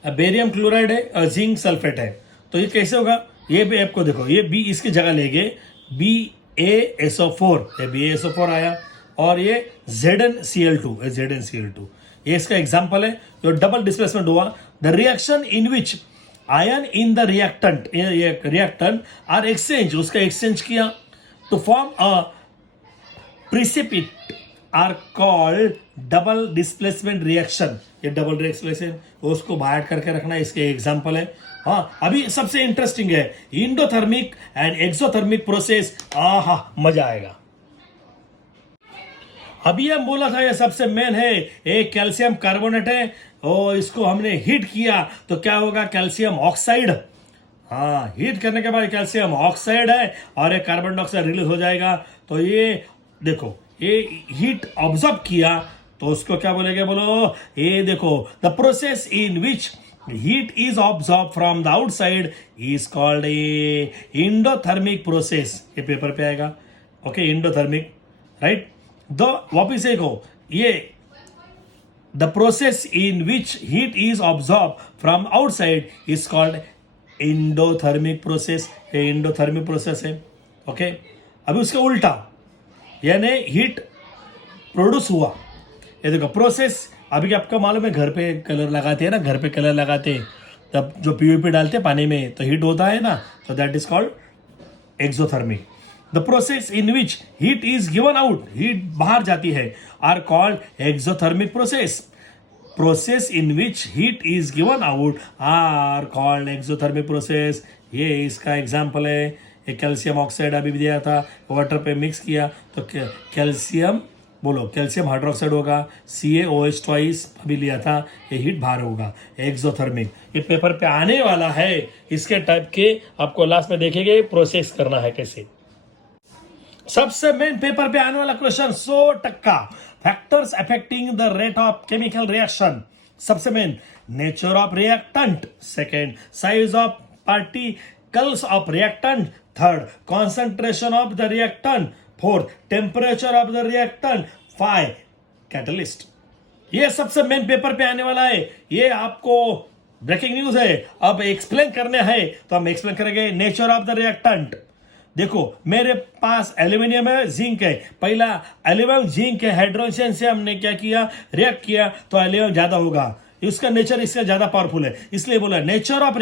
बेरियम क्लोराइड है और जिंक सल्फेट है, तो ये कैसे होगा, ये भी आपको देखो ये बी इसकी जगह लेंगे, BaSO4, ये BaSO4 आया, और ये ZnCl2, ZnCl2, ये इसका एग्जाम्पल है। जो डबल डिस्प्लेसमेंट हुआ, the reaction in which ion in the reactant are exchange, उसका एक्सचेंज किया to form a precipitate are called double displacement reaction. ये डबल डिस्प्लेसमेंट उसको बाहर करके रखना, इसके एग्जाम्पल है। हाँ अभी सबसे इंटरेस्टिंग है इंडोथर्मिक एंड एक्सोथर्मिक प्रोसेस। आहा मजा आएगा। अभी हम बोला था ये सबसे मेन है, एक कैल्शियम कार्बोनेट है और इसको हमने हीट किया तो क्या होगा, कैल्शियम ऑक्साइड। हाँ हीट करने के बाद कैल्शियम ऑक्साइड है और एक कार्बन डाइऑक्साइड रिलीज हो जाएगा। तो ये देखो ये हीट ऑब्जॉर्ब किया तो उसको क्या बोलेंगे, बोलो ये देखो, the process in which heat is absorbed from the outside is called a endothermic process। ये पेपर पे आएगा, ओके endothermic, राइट। दो वापिस देखो, ये the process in which heat is absorbed from outside is called endothermic process। ये endothermic process है, okay. अभी उसका उल्टा, यानी हीट प्रोड्यूस हुआ। ये देखो प्रोसेस, अभी आपका मालूम है घर पे कलर लगाते हैं ना, घर पे कलर लगाते हैं तब जो पीओपी डालते हैं पानी में तो हीट होता है ना, तो that is called exothermic. The process in which heat is given out, heat बाहर जाती है, are called exothermic process. Process in which heat is given out are called exothermic process. ये इसका एग्जाम्पल है। एक कैल्शियम ऑक्साइड अभी भी दिया था, वाटर पे मिक्स किया तो कैल्शियम, बोलो कैल्शियम हाइड्रोक्साइड होगा, CaOH ट्वाइस अभी लिया था, ये हीट बाहर होगा, एक्सोथर्मिक। ये पेपर पे आने वाला है, इसके टाइप के आपको लास्ट में देखेंगे प्रोसेस करना है कैसे। सबसे मेन पेपर पे आने वाला question 100%, factors affecting the rate of chemical reaction. सबसे main, nature of reactant, second size of particles of reactant, third concentration of the reactant, fourth temperature of the reactant, 5 catalyst. ये सबसे main paper पे आने वाला है। ये आपको breaking news है, अब एक्सप्लेन करने हैं तो हम एक्सप्लेन करेंगे नेचर ऑफ द रिएक्टेंट। देखो मेरे पास एल्यूमिनियम है, जिंक है, पहला एल्यूमिनियम जिंक है, हाइड्रोजन से हमने क्या किया, रिएक्ट किया तो एल्यूमिनियम ज्यादा होगा, इसका नेचर इसका ज्यादा पावरफुल है, इसलिए बोला नेचर ऑफ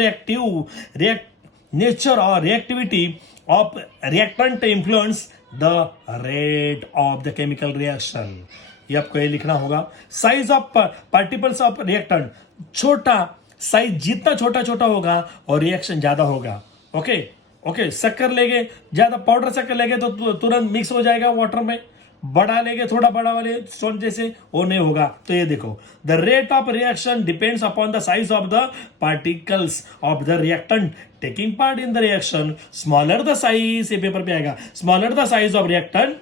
नेचर और reactivity of reactant influence the rate of the chemical reaction. ये आपको ये लिखना होगा। Size of particles of reactant, छोटा साइज जितना छोटा छोटा होगा और रिएक्शन ज्यादा होगा, ओके ओके। शक्कर लेंगे ज्यादा, पाउडर शक्कर लेंगे तो तुरंत मिक्स हो जाएगा वाटर में, बड़ा लेंगे थोड़ा बड़ा वाले सोन जैसे, वो नहीं होगा। तो ये देखो, the rate of reaction depends upon the size of the particles of the reactant taking part in the reaction. Smaller the size, ये पेपर पे आएगा, smaller the size of reactant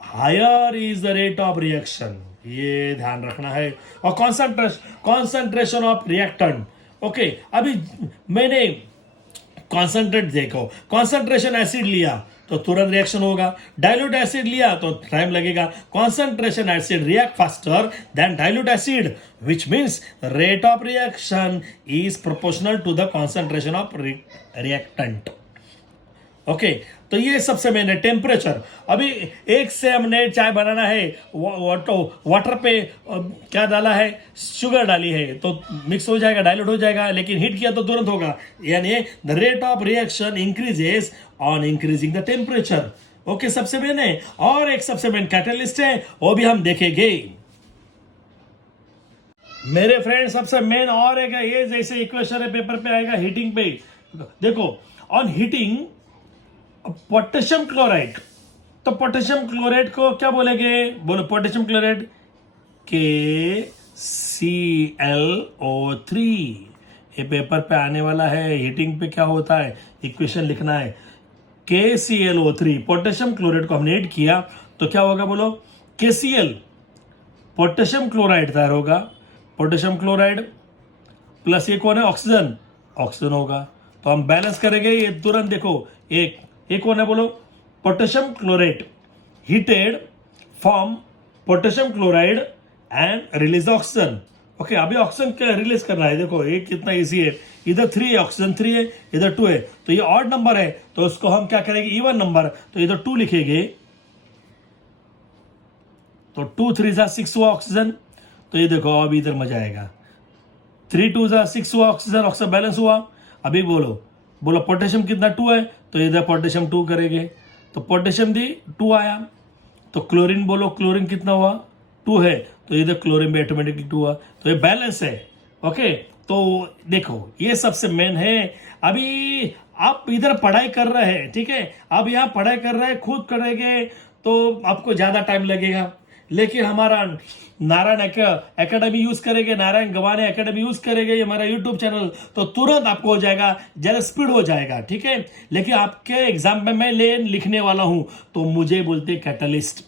higher is the rate of reaction, ये ध्यान रखना है। और concentration of reactant, okay. अभी मैंने कॉन्सेंट्रेट देखो, कॉन्सेंट्रेशन एसिड लिया तो तुरंत रिएक्शन होगा, डाइल्यूट एसिड लिया तो टाइम लगेगा। Concentration acid react faster than dilute acid, which means rate of reaction is proportional to the concentration of reactant, okay. तो ये सबसे मेन है। टेम्परेचर, अभी एक से हमने चाय बनाना है, वाटर पे क्या डाला है, शुगर डाली है तो मिक्स हो जाएगा, डाइल्यूट हो जाएगा, लेकिन हीट किया तो तुरंत होगा, यानी the rate of reaction increases on increasing the temperature, okay. सबसे मेन है। और एक सबसे मेन कैटलिस्ट है, वो भी हम देखेंगे मेरे फ्रेंड। सबसे मेन और एक है, ये जैसे इक्वेशन है पेपर पे आएगा हीटिंग पे, देखो ऑन हीटिंग पोटेशियम क्लोराइड, तो पोटेशियम क्लोराइड को क्या बोलेंगे, बोलो पोटेशियम क्लोराइड KClO3। ये पेपर पे आने वाला है, हीटिंग पे क्या होता है इक्वेशन लिखना है। KClO3 पोटेशियम क्लोराइड को हमने ऐड किया तो क्या होगा, बोलो KCl पोटेशियम क्लोराइड तैयार होगा, पोटेशियम क्लोराइड प्लस ये कौन है, ऑक्सीजन, ऑक्सीजन होगा। तो हम बैलेंस करेंगे ये तुरंत। देखो एक कौन है बोलो, potassium chloride heated form potassium chloride and release oxygen. Okay, अभी ऑक्सीजन क्या रिलीज करना है। देखो ये कितना इजी है, इधर 3 है, ऑक्सीजन 3 है, इधर 2 है, तो ये ऑड नंबर है, तो उसको हम क्या करेंगे, इवन नंबर, तो इधर 2 लिखेंगे, तो 2 3 जा 6 हुआ ऑक्सीजन। तो ये देखो अभी इधर मजा आएगा, 3 2 जा 6 हुआ ऑक्सीजन, ऑक्सीजन बैलेंस हुआ। अभी बोलो पोटेशियम कितना 2 है, तो इधर पोटेशियम 2 करेंगे, तो पोटेशियम दी 2 आया। तो क्लोरीन बोलो, क्लोरीन कितना हुआ 2 है, तो इधर क्लोरीन भी ऑटोमेटिकली 2 हुआ, तो ये बैलेंस है। ओके, तो देखो ये सबसे मेन है। अभी आप इधर पढ़ाई कर रहे हैं, ठीक है, आप यहाँ पढ़ाई कर रहे हैं, खुद करेंगे तो आपको ज्यादा टाइम लगेगा, लेकिन हमारा नारायण एकेडमी यूज करेंगे, नारायण गवाने एकेडमी यूज करेंगे, ये हमारा यूट्यूब चैनल, तो तुरंत आपको हो जाएगा, ज्यादा स्पीड हो जाएगा, ठीक है। लेकिन आपके एग्जाम में मैं लिखने वाला हूं, तो मुझे बोलते कैटलिस्ट।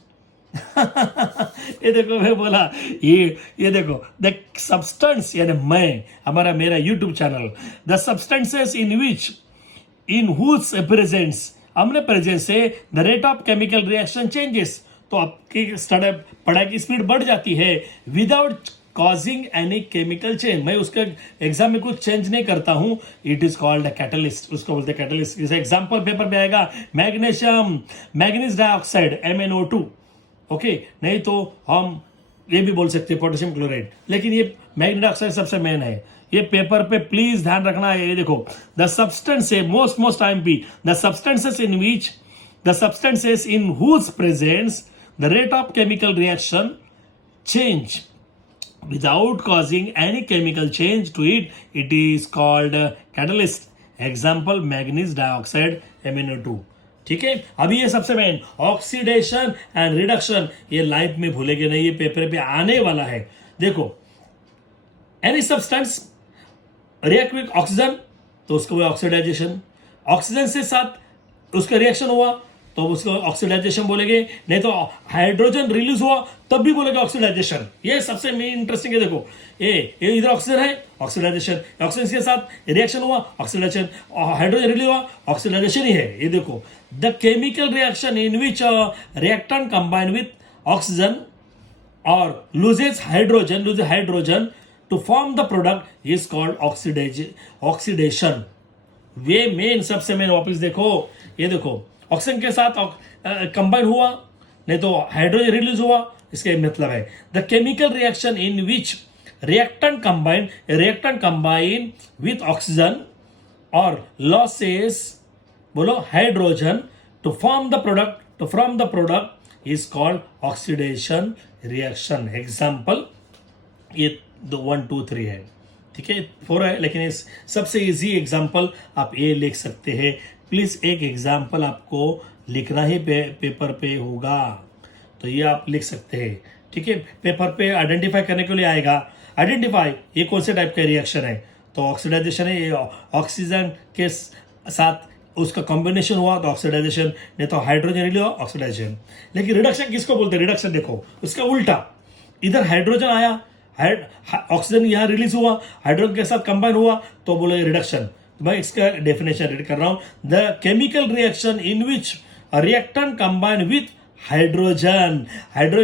ये देखो मैं बोला, ये देखो द सब्सटेंस, यानी मैं, मेरा YouTube channel, the substances in whose presence, हमने प्रेजेंस से the rate of chemical reaction changes, तो आपकी पढ़ाई की स्पीड बढ़ जाती है without causing any chemical change. मैं उसके एग्जाम में कुछ चेंज नहीं करता हूं, it is called a catalyst, उसको बोलते हैं कैटलिस्ट। जैसे एग्जाम्पल पेपर पे आएगा मैग्नीज डाइऑक्साइड MnO2, ओके, नहीं तो हम ये भी बोल सकते हैं पोटेशियम क्लोराइड, लेकिन ये मैग्नीज डाइऑक्साइड सबसे मेन है। ये पेपर पे प्लीज ध्यान रखना है। ये देखो द सब्सटेंस है, मोस्ट टाइम भी the substances in whose presence the rate of chemical reaction change without causing any chemical change to it, it is called catalyst. Example manganese dioxide MnO2, ठीक है। अभी ये सबसे मेन ऑक्सीडेशन एंड रिडक्शन, ये life में भूलेंगे नहीं, ये पेपर पे आने वाला है। देखो any substance react with oxygen, तो उसको वो ऑक्सीडाइजेशन, ऑक्सीजन से साथ उसका रिएक्शन हुआ तो उसको ऑक्सीडाइजेशन बोलेंगे, नहीं तो हाइड्रोजन रिलीज हुआ तब भी बोलेंगे ऑक्सीडाइजेशन। ये सबसे मेन इंटरेस्टिंग है। देखो ये इधर ऑक्सीजन है, ऑक्सीडाइजेशन, ऑक्सीजन के साथ रिएक्शन हुआ ऑक्सीडाइजेशन, हाइड्रोजन रिलीज हुआ ऑक्सीडाइजेशन ही है। ये देखो the chemical reaction in which reactant combine with oxygen और loses hydrogen to form the product is called oxidation. Way main सबसे मेन वापस देखो, ये देखो ऑक्सीजन के साथ कंबाइन हुआ, नहीं तो हाइड्रोजन रिलीज हुआ, इसका मतलब है the chemical reaction in which reactant combine with oxygen और लॉसेस बोलो hydrogen to form the product is called oxidation reaction. Example ये 1 2 3 है, ठीक है, 4 है, लेकिन इस सबसे इजी एग्जाम्पल आप ये लिख सकते हैं। प्लीज एक एग्जाम्पल आपको लिखना ही पेपर पे होगा, तो ये आप लिख सकते हैं, ठीक है। पेपर पे आइडेंटिफाई करने के लिए आएगा, आइडेंटिफाई ये कौन से टाइप का रिएक्शन है, तो ऑक्सीडाइजेशन है, ये ऑक्सीजन के साथ उसका कॉम्बिनेशन हुआ तो ऑक्सीडाइजेशन, नहीं तो हाइड्रोजन रिलीज हुआ ऑक्सीडाइजेशन। लेकिन रिडक्शन किसको बोलते हैं, रिडक्शन देखो उसका उल्टा, इधर हाइड्रोजन आया, ऑक्सीजन यहां रिलीज हुआ, हाइड्रोजन के साथ कंबाइन हुआ तो बोले रिडक्शन। मैं इसका डेफिनेशन रीड कर रहा हूं, the chemical reaction in which reactant combine with hydrogen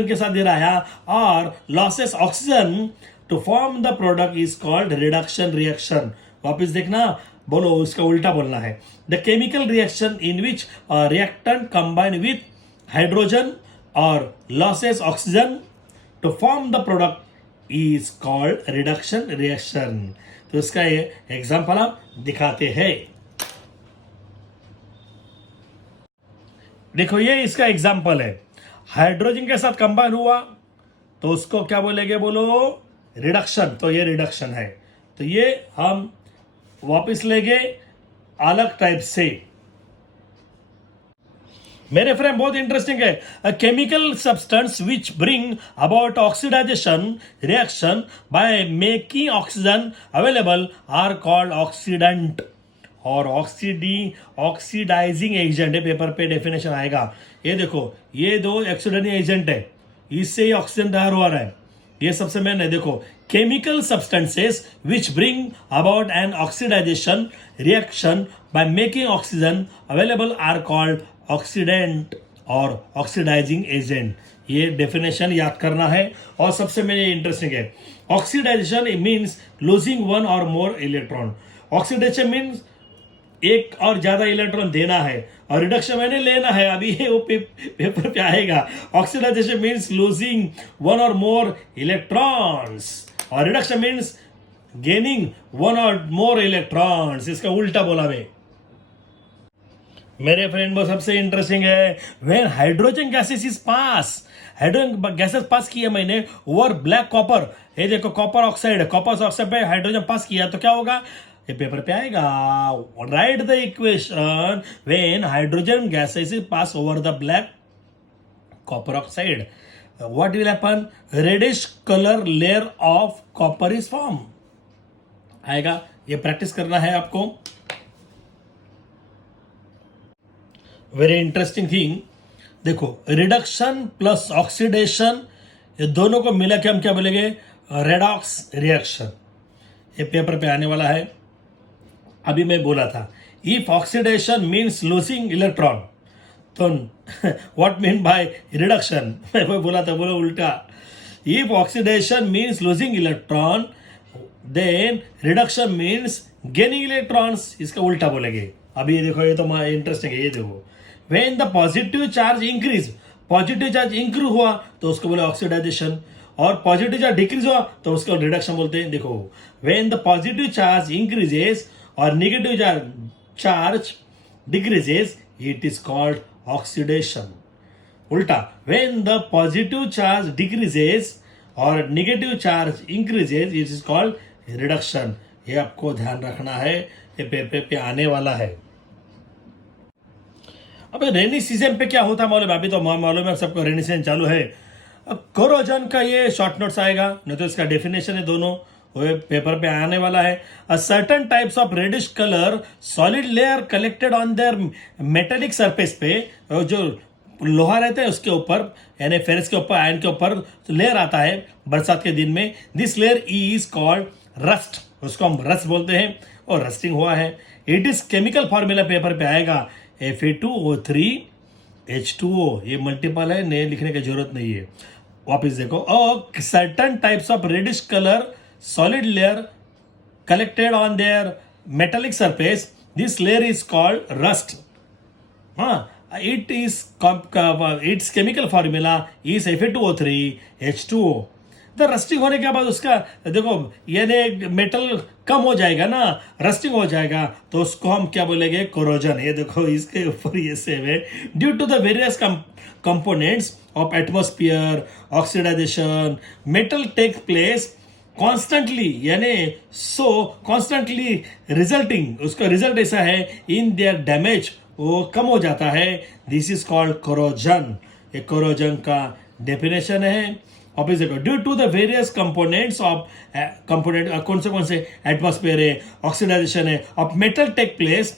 के साथ दे रहा है और loses oxygen to form the product is called reduction reaction. वापिस देखना, बोलो उसका उल्टा बोलना है, the chemical reaction in which reactant combine with hydrogen और loses oxygen to form the product is called reduction reaction. तो इसका ये एग्जाम्पल आप दिखाते हैं। देखो ये इसका एग्जाम्पल है, हाइड्रोजन के साथ कंबाइन हुआ तो उसको क्या बोलेंगे, बोलो रिडक्शन, तो ये रिडक्शन है। तो ये हम वापस लेंगे अलग टाइप से। मेरे फ्रेंड बहुत इंटरेस्टिंग है, chemical substance which bring about oxidisation reaction by making oxygen available are called oxidant और ऑक्सीडाइजिंग एजेंट है। पेपर पे डेफिनेशन आएगा, ये देखो ये 2 ऑक्सीडाइजिंग एजेंट है, इससे ही ऑक्सीजन तैयार हो रहा है, ये सबसे मेन है। देखो chemical substances which bring about an oxidation reaction by making oxygen available are called oxidant और oxidizing agent. ये डेफिनेशन याद करना है और सबसे मेरे इंटरेस्टिंग है. ऑक्सीडाइजेशन मीन्स लूजिंग वन और मोर इलेक्ट्रॉन. ऑक्सीडेशन मीन्स एक और ज्यादा इलेक्ट्रॉन देना है और रिडक्शन मैंने लेना है. अभी वो पेपर पे आएगा. ऑक्सीडाइजेशन मीन्स लूजिंग वन और मोर इलेक्ट्रॉन्स और रिडक्शन मीन्स गेनिंग वन और मोर इलेक्ट्रॉन्स. इसका उल्टा बोला मैं. मेरे फ्रेंड वो सबसे इंटरेस्टिंग है. When hydrogen gases is pass, hydrogen gases pass किया मैंने ओवर ब्लैक कॉपर. ये देखो कॉपर ऑक्साइड है, कॉपर ऑक्साइड पे हाइड्रोजन पास किया तो क्या होगा, ये पेपर पे आएगा. Right the equation when hydrogen gases is pass over the black copper oxide, what will happen, reddish colour layer of copper is form. आएगा. ये प्रैक्टिस करना है आपको. Very interesting thing. देखो रिडक्शन प्लस ऑक्सीडेशन ये दोनों को मिला के हम क्या बोलेंगे, रेडॉक्स रिएक्शन. ये पेपर पे आने वाला है. अभी मैं बोला था if oxidation means losing electron तो व्हाट मीन बाय रिडक्शन, मैं बोला था, बोलो उल्टा. If oxidation means losing electron then reduction means gaining electrons. इसका उल्टा बोलेंगे. अभी ये देखो, ये तो इंटरेस्टिंग है. ये देखो when the positive charge increase, positive charge increase हुआ तो उसको बोले ऑक्सीडाइजेशन और पॉजिटिव चार्ज डिक्रीज हुआ तो उसको रिडक्शन बोलते हैं. देखो when the positive charge increases और negative charge decreases it is called oxidation. उल्टा when the positive charge decreases और negative charge increases it is called reduction. ये आपको ध्यान रखना है. ये पेपर पे आने वाला है. अब रेनी सीजन पे क्या होता है मालूम है, अभी तो मालूम है सबको रेनी सीजन चालू है. अब कोरोजन का ये शॉर्ट नोट्स आएगा, नहीं तो इसका डेफिनेशन है दोनों वो पेपर पे आने वाला है. A certain types of reddish colour solid layer collected on their metallic surface पे, जो लोहा रहता है उसके ऊपर यानी फेरस के ऊपर आयरन के ऊपर लेयर आता है बरसात के दिन में. This layer is called rust, उसको हम रस्ट बोलते हैं और रस्टिंग हुआ है. It is chemical formula paper पे आएगा Fa2O3 H2O. ये मल्टीपल है, नए लिखने की जरूरत नहीं है. वापिस देखो, certain types of reddish colour solid layer collected on their metallic surface, this layer is called rust. It is its chemical formula is Fa2O3 H2O. The rusting होने के बाद उसका देखो यानी मेटल कम हो जाएगा ना, रस्टिंग हो जाएगा तो उसको हम क्या बोलेंगे, कोरोजन. ये देखो इसके ऊपर ये सेव है. Due to the various components of atmosphere oxidisation metal take place constantly यानी कॉन्स्टेंटली रिजल्टिंग, उसका रिजल्ट ऐसा है इन देयर डैमेज, वो कम हो जाता है. This is called corrosion. ये कोरोजन का डेफिनेशन है. ऑब्वियस देखो due to the various components of component कौन से एटमॉस्फेयर है, ऑक्सीडाइजेशन है of metal take place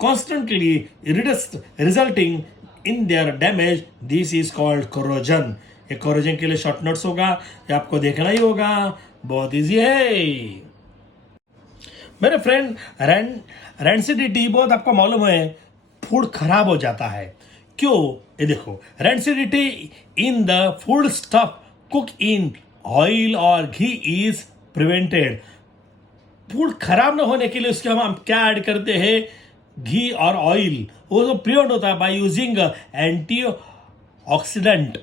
constantly resulting in their damage, this is called corrosion. ये कोरोजन के लिए शॉर्ट नोट्स होगा, ये आपको देखना ही होगा. बहुत इजी है मेरे फ्रेंड. रेंसिडिटी बहुत आपको मालूम है, फूड खराब हो जाता है. क्यों, ये देखो rancidity in the food stuff cook in oil और घी इज प्रिवेंटेड. फूड खराब ना होने के लिए उसके हम क्या ऐड करते हैं, घी और ऑयल. वो तो प्रिवेंट होता है by using anti oxidant.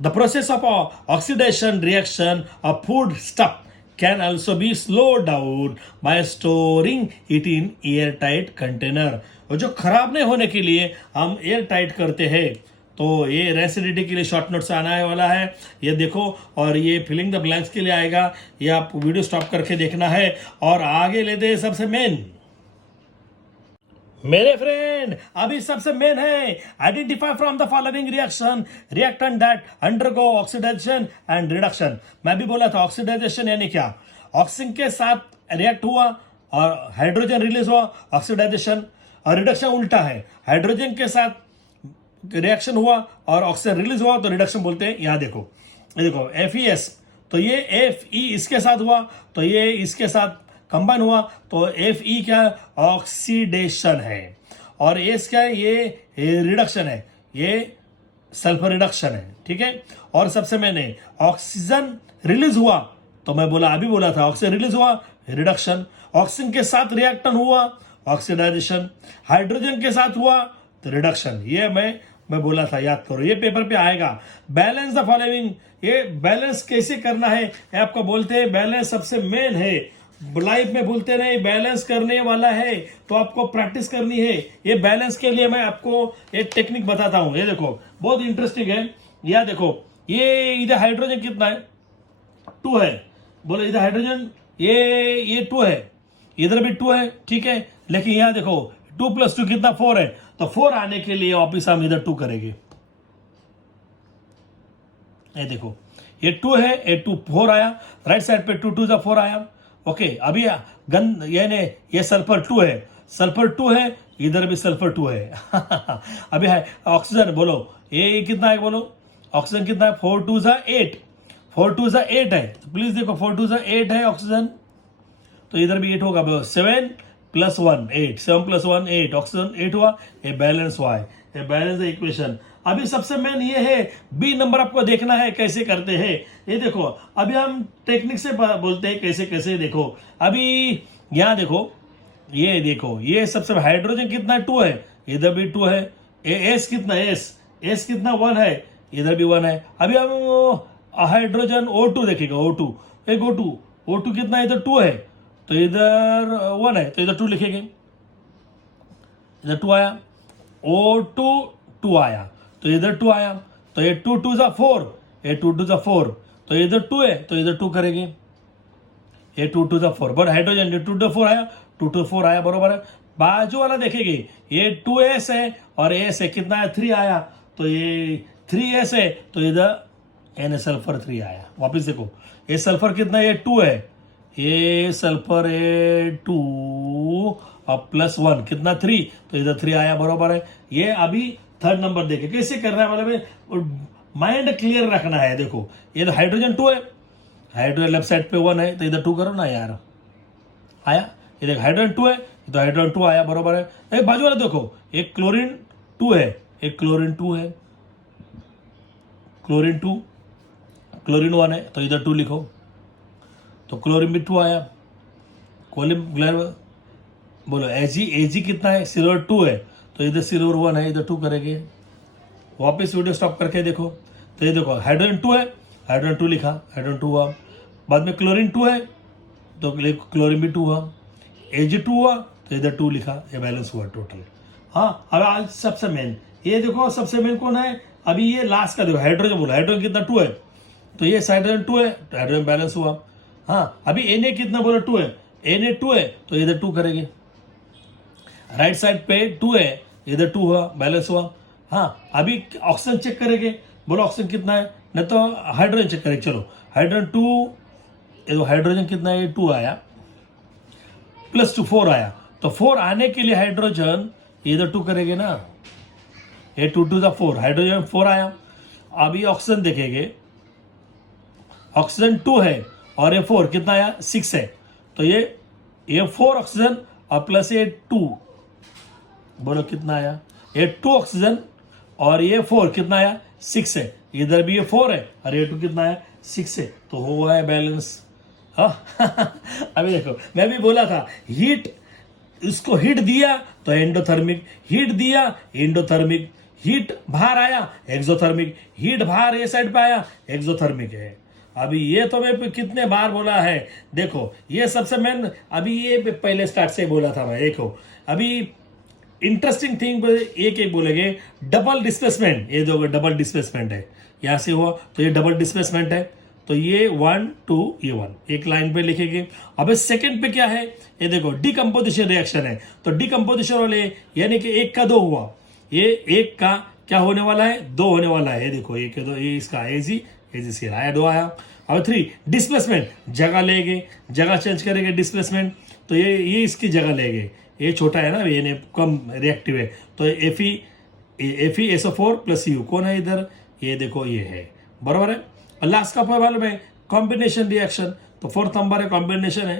The process of oxidation reaction of food stuff can also be slowed down by storing it in airtight container. और जो खराब नहीं होने के लिए हम एयर टाइट करते हैं. तो ये रेसिडिटी के लिए शॉर्ट नोट्स आने वाला है, ये देखो. और ये फिलिंग द ब्लैंक्स के लिए आएगा, ये आप वीडियो स्टॉप करके देखना है. और आगे लेते हैं सबसे मेन. मेरे फ्रेंड अभी सबसे मेन है identify from the following reaction reactant that undergo oxidation and reduction. मैं भी बोला था ऑक्सीडाइजेशन यानी क्या, ऑक्सीजन के साथ रिएक्ट हुआ और हाइड्रोजन रिलीज हुआ ऑक्सीडाइजेशन. और रिडक्शन उल्टा है, हाइड्रोजन के साथ रिएक्शन हुआ और ऑक्सीजन रिलीज हुआ तो रिडक्शन बोलते हैं. यहाँ देखो, देखो FeS तो ये एफ ई इसके साथ हुआ, तो ये इसके साथ कंबाइन हुआ, तो एफ ई क्या है? ऑक्सीडेशन है। और एस क्या है? ये रिडक्शन है, ये सल्फर रिडक्शन है, ठीक है। और सबसे मैंने ऑक्सीजन रिलीज हुआ, तो मैं बोला, अभी बोला था, ऑक्सीजन रिलीज हुआ, रिडक्शन। ऑक्सीजन के साथ रिएक्शन हुआ, ऑक्सीडाइजेशन। हाइड्रोजन के साथ हुआ तो रिडक्शन। ये मैं बोला था, याद करो, ये पेपर पे आएगा। बैलेंस द फॉलोइंग, ये बैलेंस कैसे करना है, ये आपको बोलते हैं बैलेंस सबसे मेन है। लाइफ में भूलते नहीं, बैलेंस करने वाला है तो आपको प्रैक्टिस करनी है। ये बैलेंस के लिए मैं आपको एक टेक्निक बताता हूं, ये देखो बहुत इंटरेस्टिंग है। यह देखो, ये इधर हाइड्रोजन कितना है? 2 है। बोलो इधर हाइड्रोजन ये 2 है, इधर भी 2 है, ठीक है। लेकिन यहां देखो 2 + 2 कितना? 4 है। तो 4 आने के लिए वापिस हम इधर 2 करेंगे। ये देखो, ये 2 है, ये 2 4 आया, राइट साइड पे 2 2 4 आया। ओके, अभी गन ये सल्फर 2 है, सल्फर 2 है, इधर भी सल्फर 2 है। अभी है ऑक्सीजन, बोलो ये कितना है? बोलो ऑक्सीजन कितना है? 4 2 8, 4 2 8 है। तो प्लीज देखो 4 2 8 है ऑक्सीजन, तो इधर भी 8 होगा। 7 + 1 8, 7 + 1 8, ऑक्सीजन 8 हुआ, ये बैलेंस हुआ है, ये बैलेंस इक्वेशन। अभी सबसे मेन ये है, बी नंबर आपको देखना है कैसे करते हैं। ये देखो, अभी हम टेक्निक से बोलते हैं कैसे कैसे। देखो अभी यहां देखो, ये देखो, ये सबसे हाइड्रोजन कितना है? 2 है, इधर भी 2 है। एस कितना? एस कितना? 1 है, इधर भी 1 है। अभी हम हाइड्रोजन O2 देखेगा, O2 एक O2 कितना है? इधर 2 है, तो इधर 1 है, तो इधर 2 लिखेंगे, इधर 2 आया। O2 2 आया, तो इधर 2 आया, तो ये 2 2 4, ये 2 2 4, तो इधर 2 है, तो इधर 2 करेंगे, ये 2 2 4। बट हाइड्रोजन 2 2 4 आया, 2 2 4 आया, बरोबर है। बाजू वाला देखेंगे, ये 2s है और s है, कितना है? 3 आया, तो ये 3s है, तो इधर n सल्फर 3 आया। वापिस देखो, ये सल्फर कितना है? ये 2 है, ये सल्फर है 2 और +1 कितना? 3, तो इधर 3 आया, बरोबर है। ये अभी थर्ड नंबर देखे कैसे करना है, मतलब माइंड क्लियर रखना है। देखो ये तो हाइड्रोजन 2 है, हाइड्रोजन लेफ्ट साइड पे 1 है, तो इधर 2 करो ना यार, आया। ये देखो हाइड्रोजन 2 है, तो हाइड्रोजन 2 आया, बरोबर है। एक बाजू वाला देखो, एक क्लोरीन 2 है, एक क्लोरीन 2 है, क्लोरीन 2, क्लोरीन 1 है, तो इधर 2 लिखो, तो क्लोरीन भी 2 आया। कोलिम बोलो एजी कितना है? सिल्वर 2 है, तो इधर सिल्वर 1 है, इधर 2 करेंगे। वापस वीडियो स्टॉप करके देखो, तो ये देखो हाइड्रोजन 2 है, हाइड्रोजन 2 लिखा, हाइड्रोजन 2 हुआ। बाद में क्लोरीन 2 है, तो क्लोरीन भी 2 हुआ। Ag2 हुआ, तो इधर 2 लिखा, ये बैलेंस हुआ टोटल। हाँ, अब आज सबसे मेन ये देखो, सबसे मेन कौन है? अभी ये लास्ट का देखो, हाइड्रोजन बोला, हाइड्रोजन कितना? 2 है, तो ये हाइड्रोजन 2 है, तो हाइड्रोजन बैलेंस हुआ। हाँ, अभी Na कितना बोला? 2 है, Na 2 है, तो इधर 2 करेंगे। राइट साइड पे 2 है, इधर 2 हुआ, बैलेंस हुआ। हाँ, अभी ऑक्सीजन चेक करेंगे, बोलो ऑक्सीजन कितना है, नहीं तो हाइड्रोजन चेक करेंगे। चलो हाइड्रोजन 2, ये हाइड्रोजन कितना है? 2 आया, +2 4 आया, तो 4 आने के लिए हाइड्रोजन इधर 2 करेंगे ना, ये 2 2 4, हाइड्रोजन 4 आया। अभी ऑक्सीजन देखेंगे, ऑक्सीजन 2 है और ये 4 कितना आया? 6 है, तो ये 4 ऑक्सीजन और प्लस ये 2, बोलो कितना आया? ये 2 ऑक्सीजन और ये 4 कितना आया? 6 है, इधर भी ये 4 है और ये 2 कितना है? 6 है, तो हुआ है बैलेंस। हाँ अभी देखो, मैं भी बोला था हीट, इसको हीट दिया तो एंडोथर्मिक, हीट दिया एंडोथर्मिक, हीट बाहर आया एक्सोथर्मिक, हीट बाहर ये साइड पे आया एक्सोथर्मिक है। अभी ये तो मैं कितने बार बोला है, देखो ये सबसे मेन। अभी ये पहले स्टार्ट से बोला था मैं, देखो अभी इंटरेस्टिंग थिंग एक बोलेंगे, डबल डिस्प्लेसमेंट। ये जो डबल डिस्प्लेसमेंट है, यहां से हुआ तो ये डबल डिस्प्लेसमेंट है, तो ये 1 2 ये 1 एक लाइन पे लिखेंगे। अब सेकंड पे क्या है? ये देखो डिकम्पोजिशन रिएक्शन है, तो डिकम्पोजिशन वाले यानी कि 1 का 2 हुआ, ये 1 का क्या होने वाला है? 2 होने वाला है। ये देखो 1 के 2, ये इसका AgCl आया, 2 आया। अब 3 डिस्प्लेसमेंट, जगह लेंगे, जगह चेंज करेंगे डिस्प्लेसमेंट, तो ये इसकी जगह लेंगे, ये छोटा है ना, ये कम रिएक्टिव है, तो Fe SO4 + U कौन है इधर? ये देखो ये है, बराबर है। और लास्ट का मालूम है कॉम्बिनेशन रिएक्शन, तो फोर्थ नंबर है कॉम्बिनेशन है,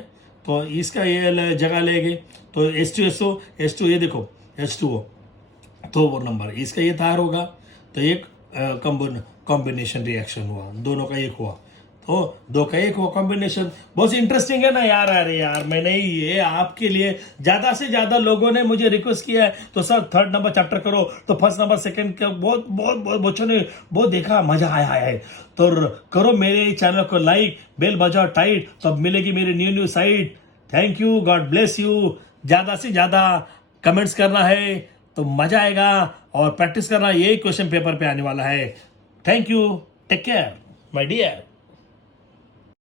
तो इसका ये जगह लेंगे, तो H2SO H2, ये देखो H2O, तो वो नंबर इसका ये तैयार होगा, तो एक कॉम्बिनेशन रिएक्शन हुआ, दोनों का एक हुआ, तो दो का एक हुआ कॉम्बिनेशन। बहुत इंटरेस्टिंग है ना यार। अरे यार मैंने ये आपके लिए ज्यादा से ज्यादा लोगों ने मुझे रिक्वेस्ट किया है, तो सर थर्ड नंबर चैप्टर करो, तो फर्स्ट नंबर सेकंड का बहुत बहुत बहुत बच्चों ने बहुत देखा, मजा आया है। तो करो मेरे चैनल को लाइक, बेल बजाओ टाइट, तब मिलेगी मेरी new site. Thank you, God bless you. ज्यादा से ज्यादा कमेंट्स करना है तो मजा आएगा, और प्रैक्टिस करना, यही क्वेश्चन पेपर पे आने वाला है। Thank you, take care my dear.